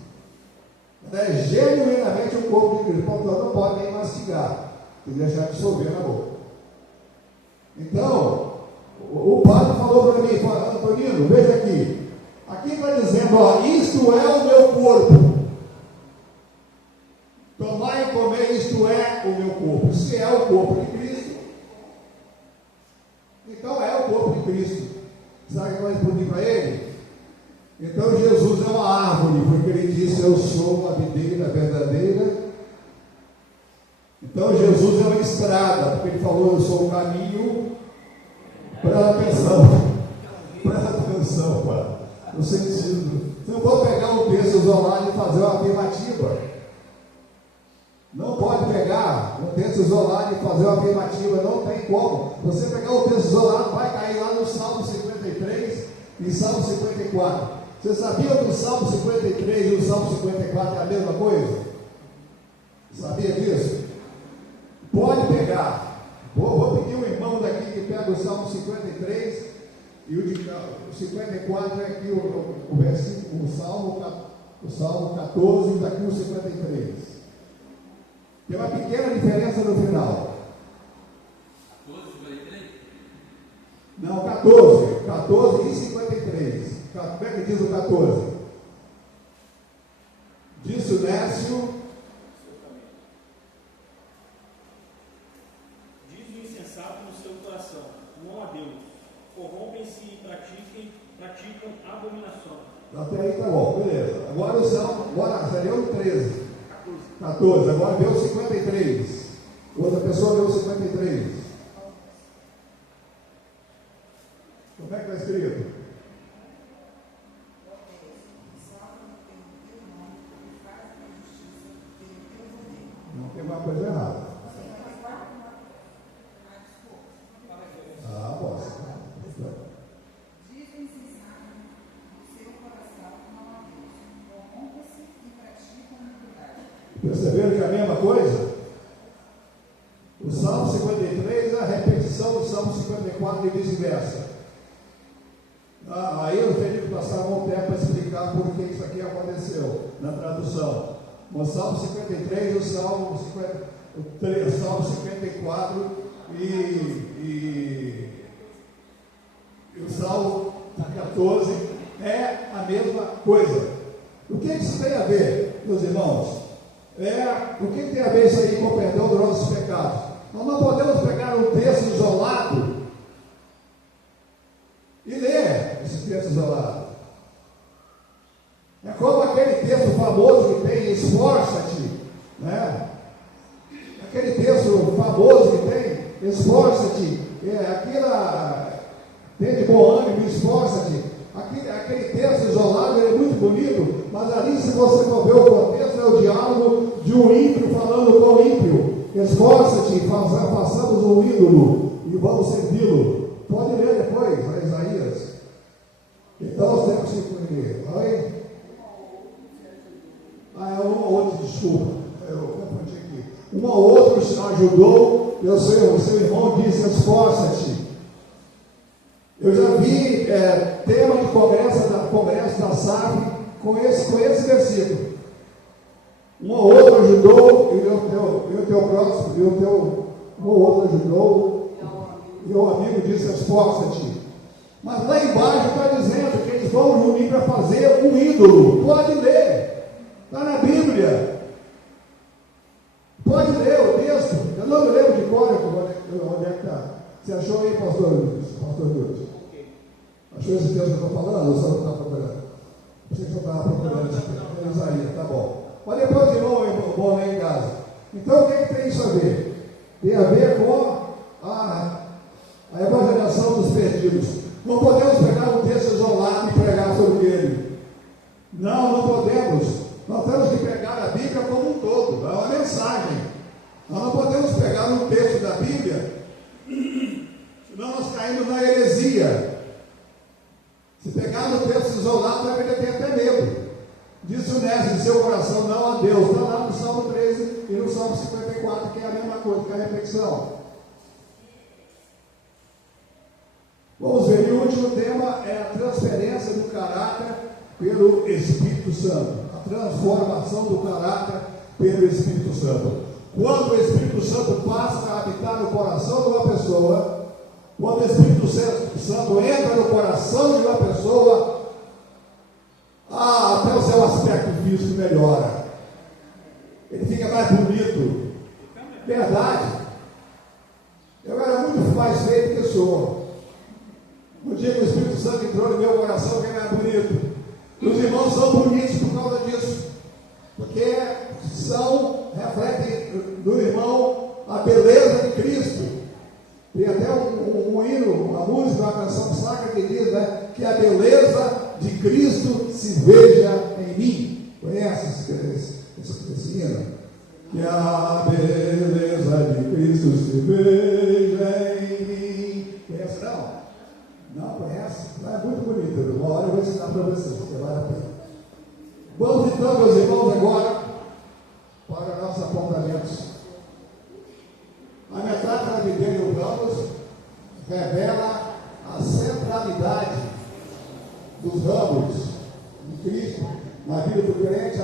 Ela é genuinamente o corpo de Cristo. Portanto, não pode nem mastigar, tem que deixar dissolver na boca. Então, o padre falou para mim: Antonino, veja aqui. Aqui está dizendo, isto é o meu corpo. Tomai e comer, isto é o meu corpo. Se é o corpo de Cristo, então é o corpo de Cristo. Sabe o que vai responder para ele? Então Jesus é uma árvore, porque ele disse: eu sou a videira verdadeira. Então Jesus é uma estrada, porque ele falou: eu sou o caminho. Presta atenção, Pai. No sentido, você não pode pegar um texto isolado e fazer uma afirmativa. Não pode pegar um texto isolado e fazer uma afirmativa, não tem como. Você pegar o texto isolado, vai cair lá no Salmo 53 e Salmo 54. Você sabia que o Salmo 53 e o Salmo 54 é a mesma coisa? Sabia disso? Pode pegar. Vou pedir um irmão daqui que pega o Salmo 53 e o 54 é aqui o versículo, o Salmo 14 e daqui o 53. Tem uma pequena diferença no final. 14, 53? 14 e 53. Como é que diz o 14? Disse o Nécio. Diz o insensato no seu coração, não a Deus. Corrompem-se e praticam abominação. Até aí tá bom, beleza. Agora o Salmo, agora seria o 13. 14. Agora vê o 53. Outra pessoa vê o 53. Como é que está escrito? Não tem uma coisa errada. Ah, posso. Diz o insensato no seu coração, não a Deus. Corrompe-se e pratica iniquidade. Perceberam que é a mesma coisa? O Salmo 53 é a repetição do Salmo 54 e vice-versa. Aí eu teria que passar um tempo para explicar por que isso aqui aconteceu na tradução. O Salmo 53, o Salmo 54 e o Salmo 14 é a mesma coisa. O que isso tem a ver, meus irmãos? O que tem a ver isso aí com o perdão dos nossos pecados? Nós não podemos pegar um texto isolado e ler esse texto isolado. É como aquele texto famoso que tem, esforça-te, né? Aquele texto famoso que tem, esforça-te, tem de bom ânimo, esforça-te. Aquele texto isolado é muito bonito, mas ali, se você for ver o contexto, é o diálogo de um ímpio falando com o ímpio. Esforça-te, façamos um ídolo e vamos servi-lo. Pode ler depois, a Isaías. Então nós temos que conhecer. Oi? É um ou outro, desculpa. Eu confundi aqui. Um ou outro ajudou, e o seu irmão disse: esforça-te. Eu já vi tema de congresso da SAF com esse versículo. Um ou outro ajudou, e o teu próximo, um ou outro ajudou, e o amigo disse: esforça-te. Mas lá embaixo está dizendo que eles vão reunir para fazer um ídolo. Pode ler, está na Bíblia. Pode ler o texto. Eu não me lembro de cor onde é que está. Você achou aí, pastor Deus? Achou esse texto que eu estou falando? Ou só não está procurando? Você que só estava procurando esse texto. É Isaías, tá bom. Mas depois, irmão, bom lá em casa. Então, o que tem isso a ver? Tem a ver com a evangelização dos perdidos. Não podemos pegar um texto isolado e pregar sobre ele. Não podemos. Nós temos que pegar a Bíblia como um todo. É uma mensagem. Nós não podemos pegar um texto da Bíblia, senão nós caímos na heresia. Se pegar no texto isolado, a Bíblia tem até medo. Disse o Nécio em seu coração, não a Deus. Está lá no Salmo 13 e no Salmo 54, que é a mesma coisa, que é a repetição. Vamos ver, e o último tema é a transferência do caráter pelo Espírito Santo. A transformação do caráter pelo Espírito Santo. Quando o Espírito Santo passa a habitar no coração de uma pessoa, quando o Espírito Santo entra no coração de uma pessoa, até o seu aspecto físico melhora. Ele fica mais bonito. Verdade. Eu era muito mais feio que sou. No dia que o Espírito Santo entrou no meu coração, eu fiquei mais bonito. Os irmãos são bonitos por causa disso. Porque refletem do irmão a beleza de Cristo. Tem até um hino, uma música, uma canção sacra que diz, né, que a beleza de Cristo se veja em mim. Conhece esse hino? Que a beleza de Cristo se veja em mim. Conhece não? Não conhece? É muito bonito. Uma hora eu vou ensinar para vocês, que vale a pena. Vamos então, meus irmãos, agora para nossos apontamentos. A metáfora de Daniel Ramos revela a centralidade dos ramos de Cristo na vida do crente e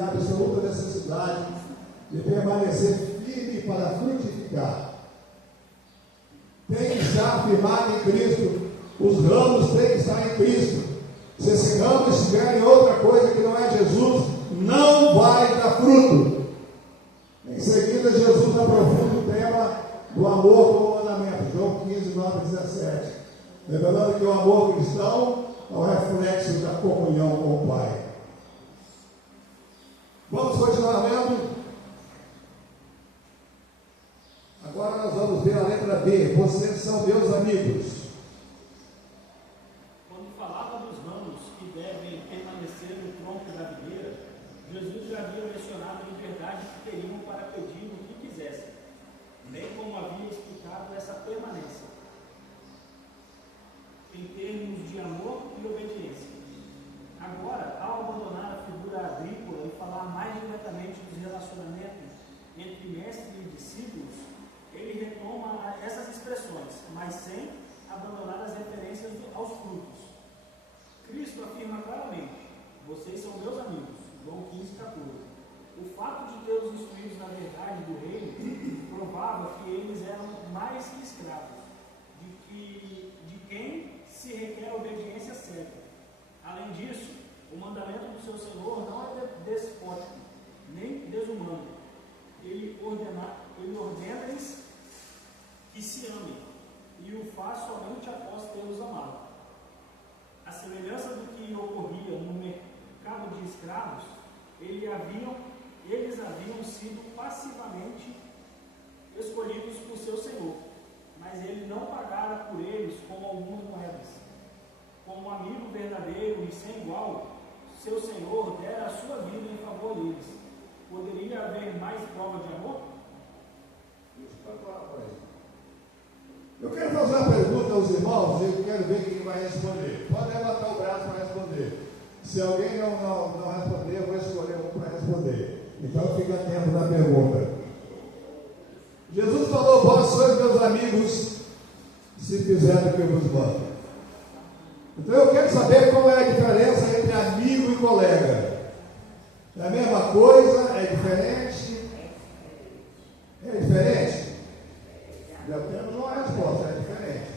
a absoluta necessidade de permanecer firme para frutificar. Tem já firmado em Cristo. Os ramos têm que estar em Cristo. Se esse ramo estiver em outra coisa que não é Jesus, não vai dar fruto. Em seguida, Jesus aprofunda o tema do amor como mandamento. João 15, 9 e 17. Revelando que o amor cristão é o reflexo da comunhão com o Pai. Vamos continuar lendo. Agora nós vamos ver a letra B. Vocês são meus amigos. Quando falava dos ramos que devem permanecer no tronco da videira, Jesus já havia mencionado a liberdade que teriam para pedir o que quisessem, bem como havia explicado essa permanência, em termos de amor e obediência. Agora, ao abandonar a figura agrícola e falar mais diretamente dos relacionamentos entre mestre e discípulos, ele retoma essas expressões, mas sem abandonar as referências aos frutos. Cristo afirma claramente: vocês são meus amigos, João 15, 14. O fato de ter os instruídos na verdade do reino provava que eles eram mais que escravos, de quem se requer a obediência certa. Além disso, o mandamento do seu Senhor não é despótico, nem desumano. Ele ordena-lhes que se amem, e o faz somente após tê-los amado. A semelhança do que ocorria no mercado de escravos, eles haviam sido passivamente escolhidos por seu Senhor, mas ele não pagara por eles com algumas moedas. Como amigo verdadeiro e sem igual, seu Senhor dera a sua vida em favor deles. Poderia haver mais prova de amor? Eu quero fazer uma pergunta aos irmãos e eu quero ver quem vai responder. Pode levantar o braço para responder. Se alguém não responder, eu vou escolher um para responder. Então fique atento na pergunta. Jesus falou: vós sois meus amigos, se fizerem o que eu vos mando. Então eu quero saber qual é a diferença entre amigo e colega. É a mesma coisa? É diferente? É diferente? Já temos uma resposta, é diferente.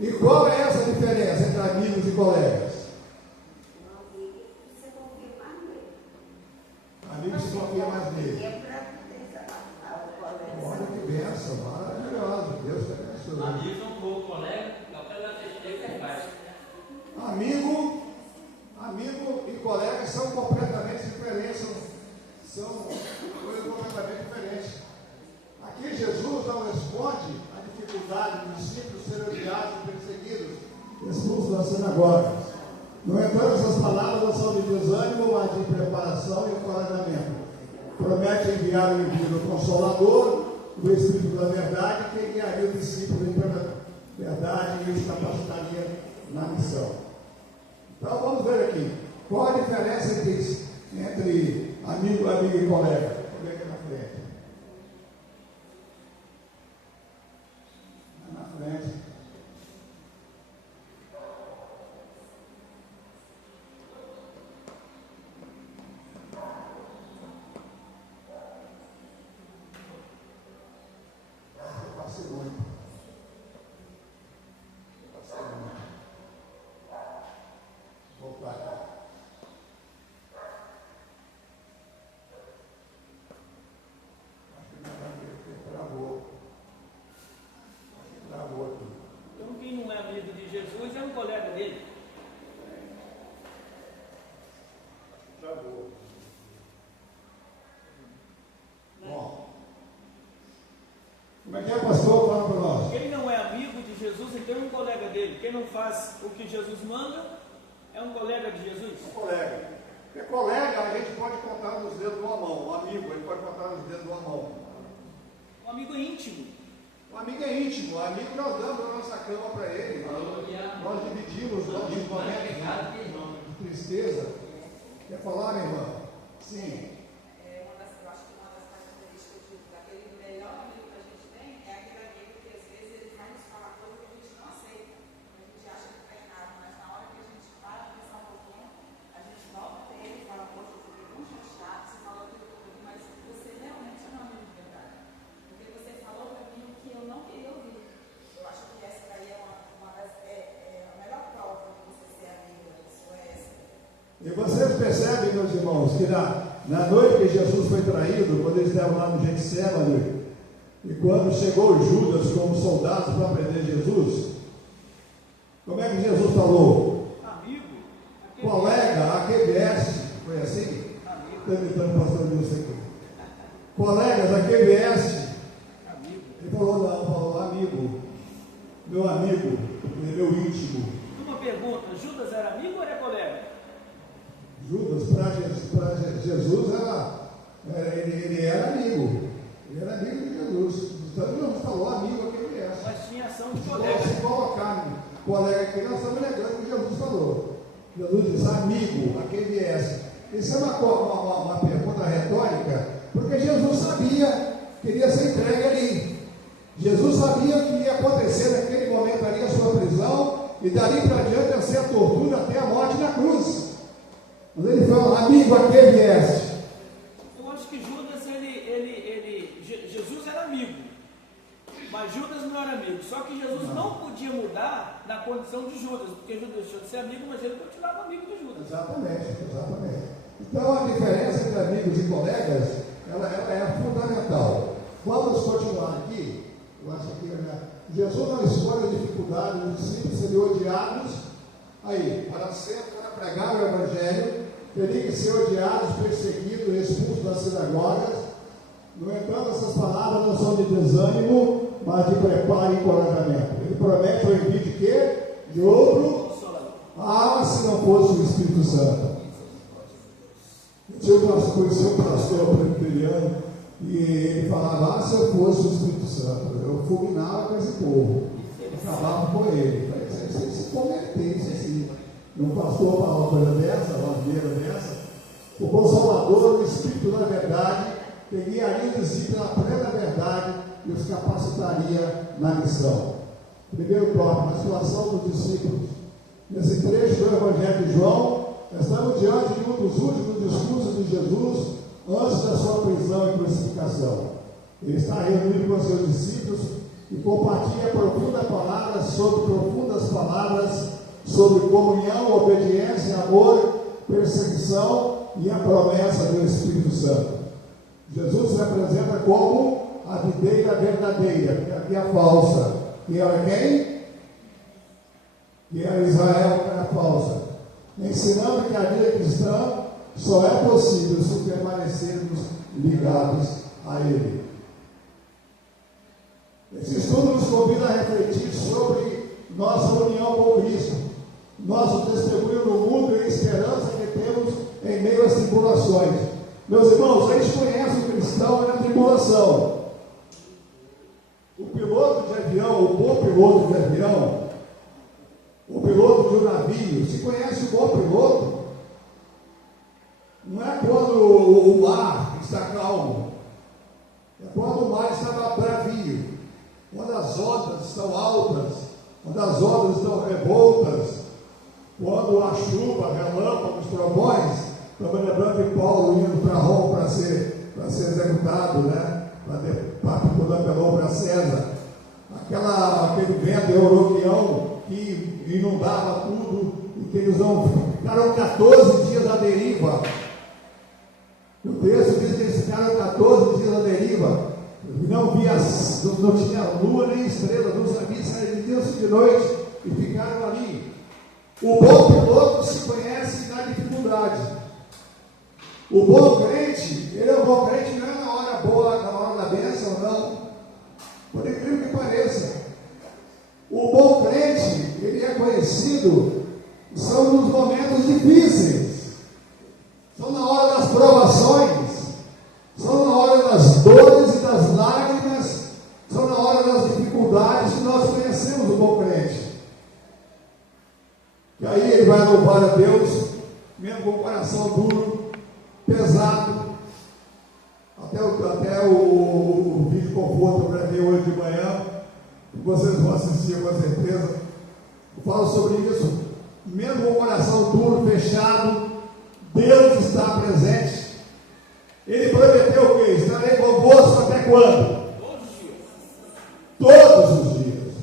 E qual é essa diferença entre amigos e colegas? Amigos se confia mais nele. Olha que bênção, maravilhosa. Deus te abençoe. Amigos são pouco, colega, que faz. Amigo e colega são completamente diferentes. São coisas completamente diferentes. Aqui Jesus não responde à dificuldade dos discípulos serem odiados e perseguidos, expulsos das sinagogas. No entanto, essas palavras não são de desânimo, mas de preparação e encorajamento. Promete enviar o envio do Consolador, do Espírito da Verdade, que guiaria o discípulo em verdade e os capacitaria na missão. Então vamos ver aqui. Qual a diferença entre amigo e colega? Vamos ver aqui na frente. Na frente. Então, quem não é amigo de Jesus é um colega dele. Travou. Bom. Como é que é, pastor? Fala para nós. Quem não é amigo de Jesus, então é um colega dele. Quem não faz o que Jesus manda, é um colega de Jesus. Um colega. Porque colega a gente pode contar nos dedos de uma mão. Um amigo, ele pode contar nos dedos de uma mão. Um amigo é íntimo. Um amigo é íntimo. Um amigo nós damos a nossa cama para ele. Nós dividimos os momentos de tristeza. Quer falar, minha irmã? Sim. Eu acho que uma das características daquele melhor amigo que a gente tem é aquele amigo que às vezes ele vai nos falar coisas que a gente não aceita, que a gente acha que está errado, mas na hora que a gente para pensar um pouquinho, a gente volta para ele e fala: poxa, eu fiquei muito chateado, você falou aquilo comigo, mas você realmente é um amigo de verdade. Porque você falou para mim o que eu não queria ouvir. Eu acho que essa daí é uma meus irmãos, que na noite que Jesus foi traído, quando eles estavam lá no Getsêmani, e quando chegou Judas como soldados para prender Jesus, como é que Jesus falou? Amigo. Colega, a que vieste? Foi assim? Estou imitando o pastor Wilson aqui. Colegas, a que vieste? Amigo. Ele falou, não, falou amigo. Meu amigo, meu íntimo. Uma pergunta, Judas era amigo ou era colega? Judas, para Jesus, ele era amigo. Ele era amigo de Jesus. Então, Jesus falou amigo a que vieste. Mas tinha ação de Se colega. colocar colega aqui, nós estamos lembrando o que Jesus falou. Jesus diz, amigo, a quem viesse. Isso é uma pergunta retórica, porque Jesus sabia que iria ser entregue ali. Jesus sabia que ia acontecer naquele momento ali a sua prisão, e dali para diante ia ser a tortura até a morte na cruz. Mas ele fala, amigo, a quem viesse. Eu acho que Judas, Jesus era amigo, mas Judas não era amigo. Só que Jesus não podia mudar na condição de Judas, porque Judas deixou de ser amigo, mas ele continuava amigo de Judas. Exatamente. Então a diferença entre amigos e colegas, ela é fundamental. Vamos continuar aqui. Eu acho que Jesus não escolhe a dificuldade, os discípulos seriam odiados. Aí, para pregar o Evangelho, teriam que ser odiados, perseguidos, expulsos das sinagogas. No entanto, essas palavras não são de desânimo, mas de preparo e encorajamento. Ele promete o envio de quê? De outro? Se não fosse o Espírito Santo. Eu conheci um pastor presbiteriano e ele falava, se eu fosse o Espírito Santo, eu fulminava com esse povo, acabava com ele. Vocês se convertessem assim. Um pastor fala uma coisa dessa, uma maneira dessa, o Consolador, o Espírito da verdade, pegaria os discípulos na plena verdade e os capacitaria na missão. Primeiro tópico, a situação dos discípulos. Nesse trecho do Evangelho de João, estamos diante de um dos últimos discursos de Jesus antes da sua prisão e crucificação. Ele está reunido com seus discípulos e compartilha profundas palavras sobre comunhão, obediência, amor, perseguição e a promessa do Espírito Santo. Jesus se apresenta como a videira verdadeira, que aqui é a falsa. Que era quem? Que era Israel, que era falsa. Ensinando que a vida cristã só é possível se permanecermos ligados a Ele. Esse estudo nos convida a refletir sobre nossa união com Cristo, nosso testemunho no mundo e a esperança que temos em meio às tribulações. Meus irmãos, a gente conhece o cristão na tribulação. O piloto de avião, o bom piloto de avião, o piloto de um navio, se conhece o bom piloto, não é quando o mar está calmo, é quando o mar está bravio, quando as ondas estão altas, quando as ondas estão revoltas, quando a chuva, relâmpagos, trovões. Estamos lembrando de Paulo indo para Roma para ser executado, né? Para pelo para César. Aquele vento europeão que inundava tudo, e que eles ficaram 14 dias à deriva. O texto diz que eles ficaram 14 dias à deriva. Não tinha lua nem estrela, não sabia se era de dia ou de noite, e ficaram ali. O bom piloto se conhece na dificuldade. O bom crente, ele é um bom crente não é na hora boa, na hora da bênção, não. Por incrível que pareça. O bom crente, ele é conhecido, são nos momentos difíceis. São na hora das provações. São na hora das dores e das lágrimas. São na hora das dificuldades que nós conhecemos o bom crente. E aí ele vai louvar a Deus, mesmo com o coração duro, pesado. Até o vídeo conforto eu gravei hoje de manhã, que vocês vão assistir com certeza. Eu falo sobre isso. Mesmo com o coração duro, fechado, Deus está presente. Ele prometeu o quê? Estarei convosco até quando? Todos os dias.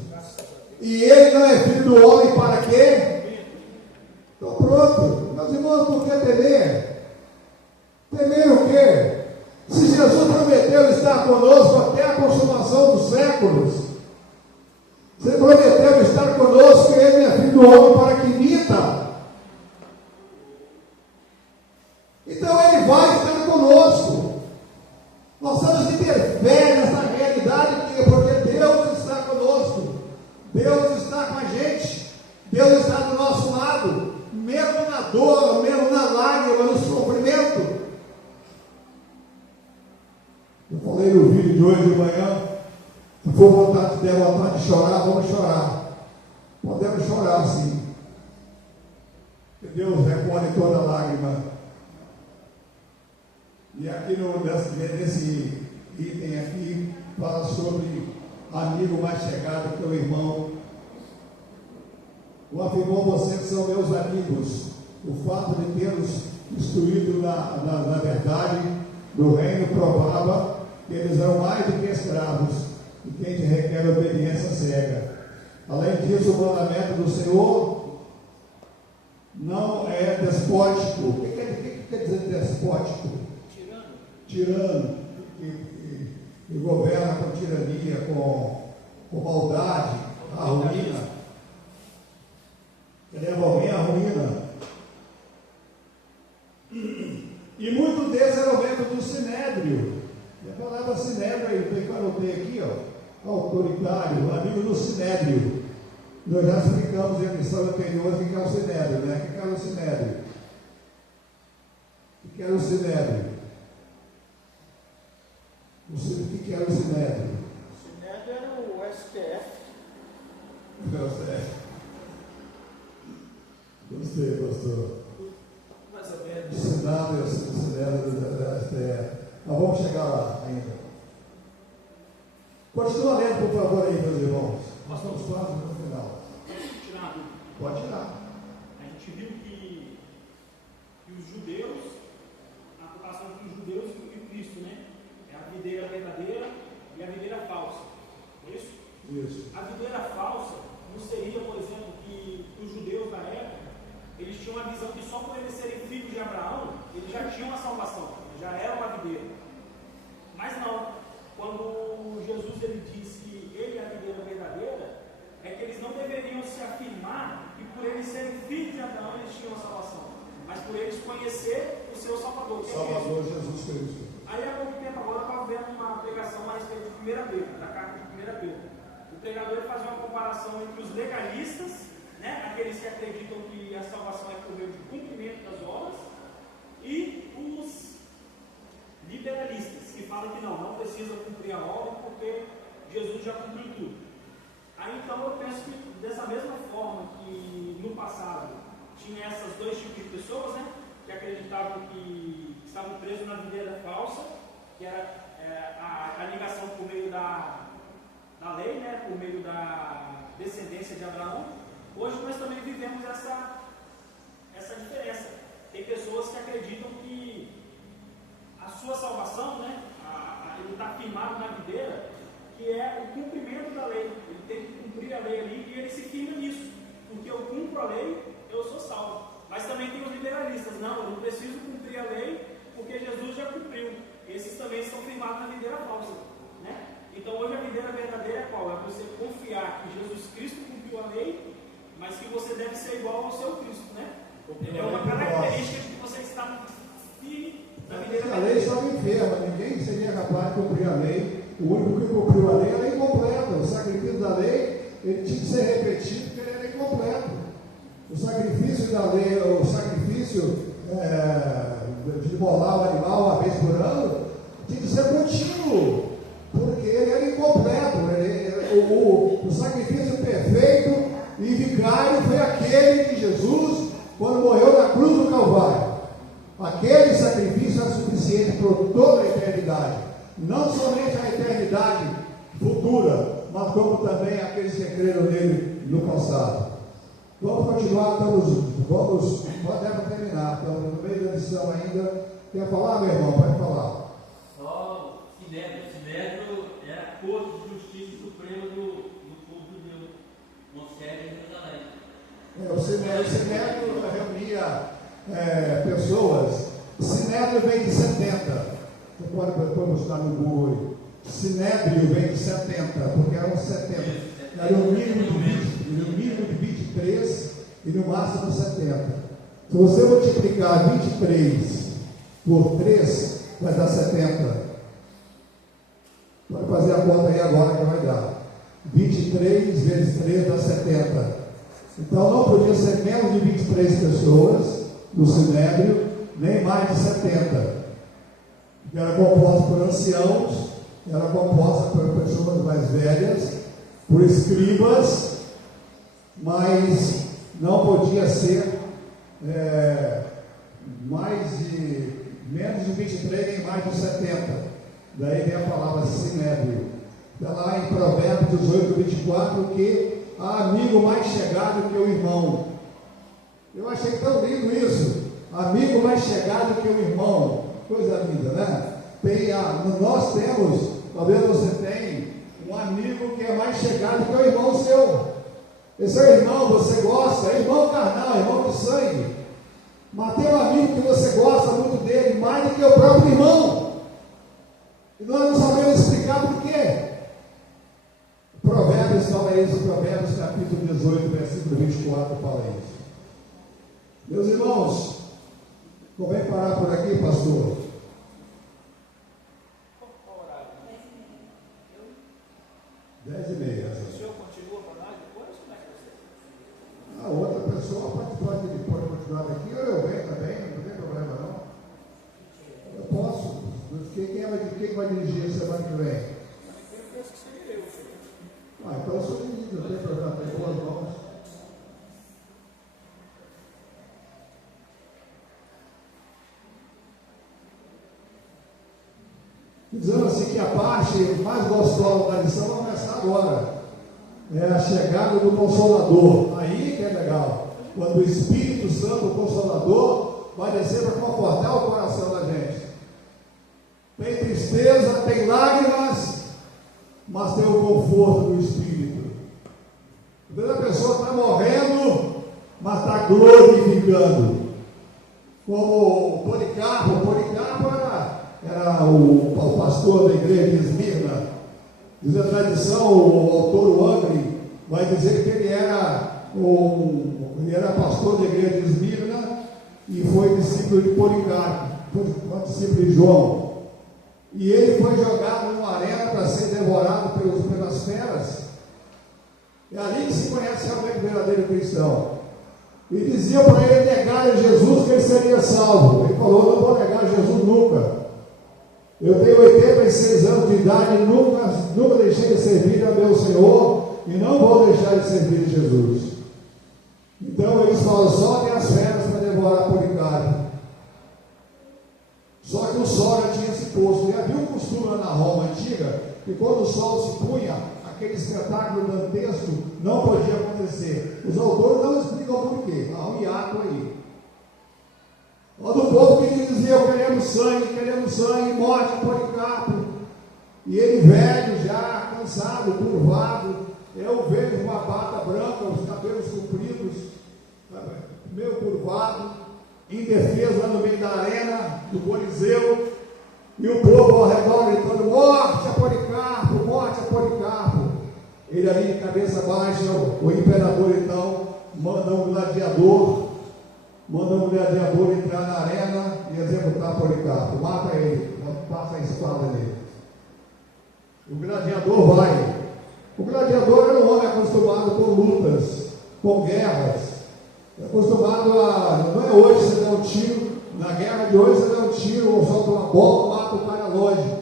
E ele não é filho do homem para quê? Então pronto, meus irmãos, por que temer? séculos. Você prometeu estar conosco e ele é filho do homem para que imita. Então ele vai estar conosco. Nós temos que ter fé nessa realidade, porque Deus está conosco. Deus está com a gente. Deus está do nosso lado, mesmo na dor, mesmo na lágrima, no sofrimento. Eu falei no vídeo de hoje de manhã, se for der vontade de chorar, vamos chorar. Podemos chorar sim. Porque Deus recolhe toda lágrima. E aqui nesse item aqui, fala sobre amigo mais chegado que o irmão. O afirmou, vocês são meus amigos. O fato de termos instruído na verdade do reino provava que eles eram mais do que escravos e quem te requer obediência cega. Além disso, o mandamento do Senhor não é despótico. O que quer dizer despótico? Tirano, que governa com tirania, com maldade, a ruína. Leva alguém à ruína. E muitos deles eram membros do Sinédrio. E a palavra Sinédrio, eu anotei aqui, autoritário, amigo do Sinédrio. Nós já explicamos em lição anterior o que é o Sinédrio, né? O que era o Sinédrio? O que era o Sinédrio? O que era o Sinédrio? O Sinédrio era o STF. Não sei. Gostei, pastor. Mais ou menos. O Senado e o Sinédrio da STF. Mas vamos chegar lá ainda. Continua lendo, por favor, aí, meus irmãos. Nós estamos quase no final. Tirar a dúvida. Pode tirar. A gente viu que os judeus, a comparação entre os judeus e Cristo, né? É a videira verdadeira e a videira falsa. É isso? Isso. A videira falsa não seria, por exemplo, que os judeus da época, eles tinham a visão que só por eles serem filhos de Abraão, eles já tinham a salvação, já era uma videira. Mas não. Quando Jesus ele diz que ele é a videira verdadeira, é que eles não deveriam se afirmar que por eles serem filhos de Abraão eles tinham a salvação, mas por eles conhecer o seu Salvador. Salvador Jesus Cristo. Aí há pouco tempo agora eu estava vendo uma pregação a respeito de 1 Pedro, da carta de 1 Pedro. O pregador fazia uma comparação entre os legalistas, né, aqueles que acreditam que a salvação é por meio de cumprimento das obras, e os liberalistas, que falam que não precisa cumprir a obra porque Jesus já cumpriu tudo. Aí então eu penso que dessa mesma forma que no passado tinha esses dois tipos de pessoas, né, que acreditavam que estavam presos na videira falsa, que era a ligação por meio da lei, né, por meio da descendência de Abraão. Hoje nós também vivemos essa diferença. Tem pessoas que acreditam que a sua salvação, né, ele está firmado na videira, que é o cumprimento da lei. Ele tem que cumprir a lei ali e ele se firma nisso. Porque eu cumpro a lei, eu sou salvo. Mas também tem os liberalistas. Não, eu não preciso cumprir a lei porque Jesus já cumpriu. Esses também estão firmados na videira falsa, né? Então hoje a videira verdadeira é qual? É você confiar que Jesus Cristo cumpriu a lei, mas que você deve ser igual ao seu Cristo, né? É uma característica de que você está firme na videira verdadeira. A lei estava enferma, ninguém seria capaz de cumprir a lei. O único que cumpriu a lei era incompleta. O sacrifício da lei, ele tinha que ser repetido porque ele era incompleto. O sacrifício da lei, o sacrifício de molar o animal uma vez por ano, tinha que ser contínuo, porque ele era incompleto. O sacrifício perfeito e vicário foi aquele de Jesus quando morreu na cruz do Calvário. Aquele sacrifício é suficiente por toda a eternidade, não somente a eternidade futura, mas como também aqueles que creram nele no passado. Vamos continuar, podemos terminar, estamos no meio da lição ainda. Quer falar, meu irmão? Pode falar. Só o Sinédrio é a Corte de Justiça Suprema do povo judeu, com sede em Jerusalém. O Sinédrio reunia pessoas. Sinédrio vem de 70. Você pode buscar no Google aí. Sinédrio vem de 70, porque e no máximo 70. Se você multiplicar 23 por 3, vai dar 70. Pode fazer a conta aí agora que vai dar. 23 vezes 3 dá 70. Então não podia ser menos de 23 pessoas no Sinédrio, nem mais de 70. Era composta por anciãos, era composta por pessoas mais velhas, por escribas, mas não podia ser menos de 23 nem mais de 70. Daí vem a palavra Sinédrio. Está lá em Provérbios 18, 24, que há amigo mais chegado que o irmão. Eu achei tão lindo isso. Amigo mais chegado que o irmão. Coisa linda, né? Nós temos, talvez você tenha, um amigo que é mais chegado que o irmão seu. Esse é o irmão, você gosta, é irmão carnal, irmão de sangue. Mas tem um amigo que você gosta muito dele, mais do que o próprio irmão. E nós não sabemos explicar por quê. Provérbios fala isso, Provérbios capítulo 18, versículo 24 fala isso. Meus irmãos, convém parar por aqui, pastor. 10h30. O senhor continua para nós depois? Como é que você? A outra pessoa pode continuar daqui, ou eu venho também, não tem problema não. Eu posso. Quem vai dirigir a semana que vem? Eu penso que seria eu, senhor. Então eu sou dirigido, não tem problema, tem boas mãos. Dizendo assim que a parte mais gostosa da lição vai começar agora. É a chegada do Consolador. Aí que é legal. Quando o Espírito Santo, o Consolador, vai descer para confortar o coração da gente. Tem tristeza, tem lágrimas, mas tem o conforto do Espírito. Às vezes a pessoa está morrendo, mas está glorificando. Como o Policarpo era o pastor da igreja de Esmirna. Diz a tradição, o autor, o Angri, vai dizer que ele era pastor da igreja de Esmirna e foi discípulo de Policarpo, foi discípulo de João. E ele foi jogado numa arena para ser devorado pelas feras. É ali que se conhece realmente o verdadeiro cristão. E diziam para ele negar a Jesus que ele seria salvo. Ele falou: não vou negar Jesus nunca. Eu tenho 86 anos de idade e nunca deixei de servir a meu Senhor e não vou deixar de servir a Jesus. Então eles falam: só tem as feras para devorar Policarpo. Só que o sol já tinha se posto. E havia um costume lá na Roma antiga que quando o sol se punha, aquele espetáculo dantesco não podia acontecer. Os autores não explicam por quê. Há um hiato aí. O do povo que dizia: queremos sangue, morte a Policarpo. E ele velho já, cansado, curvado, eu vejo uma bata branca, os cabelos compridos, meio curvado, indefeso lá no meio da arena, do Coliseu, e o povo ao redor gritando: morte a Policarpo, morte a Policarpo. Ele ali de cabeça baixa, o imperador então manda um gladiador entrar na arena e executar Policarpo. Mata ele, passa a espada nele. O gladiador vai. O gladiador era um homem acostumado com lutas, com guerras. Acostumado não é hoje você dá um tiro, na guerra de hoje você dá um tiro, ou solta uma bola, mata o cara longe.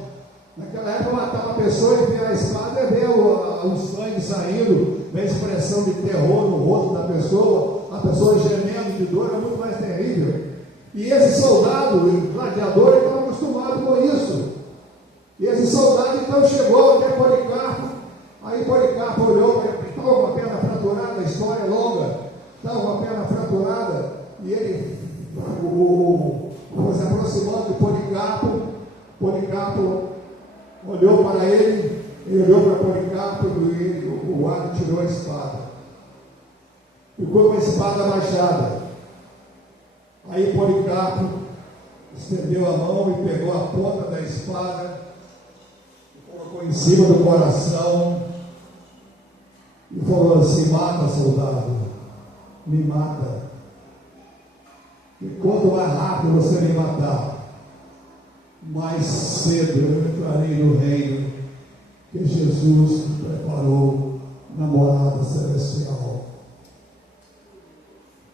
Naquela época, matar uma pessoa e ver a espada e ver o sangue saindo, ver a expressão de terror no rosto da pessoa, a pessoa gemendo de dor, é muito mais terrível. E esse soldado, o gladiador, ele estava acostumado com isso. E esse soldado então chegou até Policarpo. Aí Policarpo olhou para ele, estava com a perna fraturada, a história é longa, estava com a perna fraturada, e ele se aproximando de Policarpo. Policarpo olhou para ele olhou para Policarpo e o guarda tirou a espada. Ficou com a espada abaixada. Aí Policarpo estendeu a mão e pegou a ponta da espada e colocou em cima do coração e falou assim: mata, soldado. me mata. E quanto mais rápido você me matar, mais cedo eu entrarei no reino que Jesus preparou na morada celestial.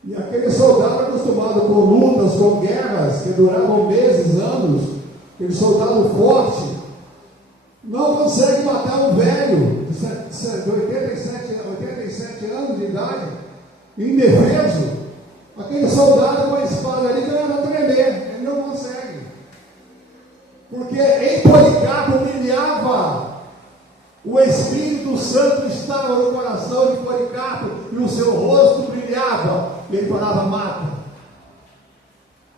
E aquele soldado acostumado com lutas, com guerras que duravam meses, anos, aquele soldado forte, não consegue matar um velho de 87 anos de idade, indefeso. Aquele soldado com a espada ali começa a tremer, ele não consegue. Porque em Policarpo brilhava, o Espírito Santo estava no coração de Policarpo e o seu rosto brilhava. E ele falava: mata,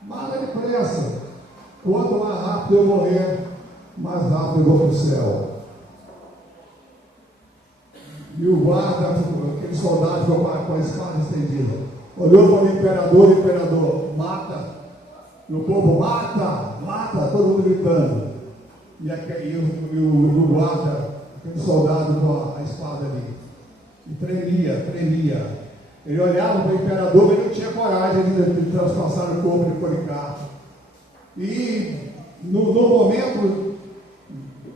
mata depressa. Quanto mais rápido eu morrer, mais rápido eu vou para o céu. E o guarda, aquele soldado ficou com a espada estendida, olhou para o imperador, mata. E o povo: mata, mata, todo mundo gritando. E o guarda, aquele soldado com a espada ali, e tremia. Ele olhava para o imperador, mas não tinha coragem de transpassar o corpo de Policarpo. E no momento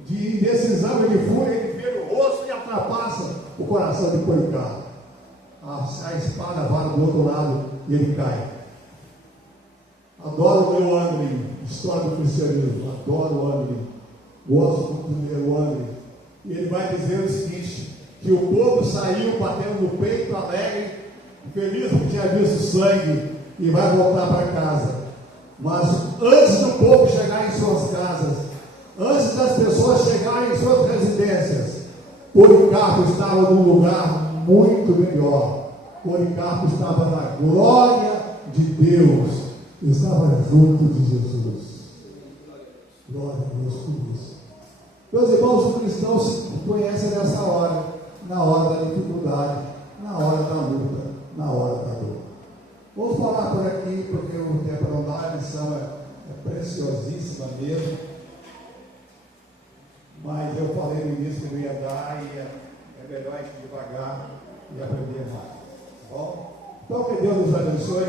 de indecisão e de fúria, ele vira o rosto e ultrapassa o coração de Policarpo. A espada vara do outro lado e ele cai. Adoro o meu ângulo, história do cristianismo, adoro o ângulo, gosto do meu ângulo. E ele vai dizer o seguinte: que o povo saiu batendo no peito, alegre, feliz porque tinha visto sangue, e vai voltar para casa. Mas antes do povo chegar em suas casas, antes das pessoas chegarem em suas residências, Policarpo estava num lugar muito melhor. Policarpo estava na glória de Deus, estava junto de Jesus. Glória a Deus por isso. Meus irmãos, os cristãos se conhecem nessa hora, na hora da dificuldade, na hora da luta, na hora da dor. Vamos falar por aqui, porque o tempo não dá, a lição é preciosíssima mesmo. Mas eu falei no início que eu ia dar, e é melhor ir devagar e aprender mais. Tá bom? Então, que Deus nos abençoe.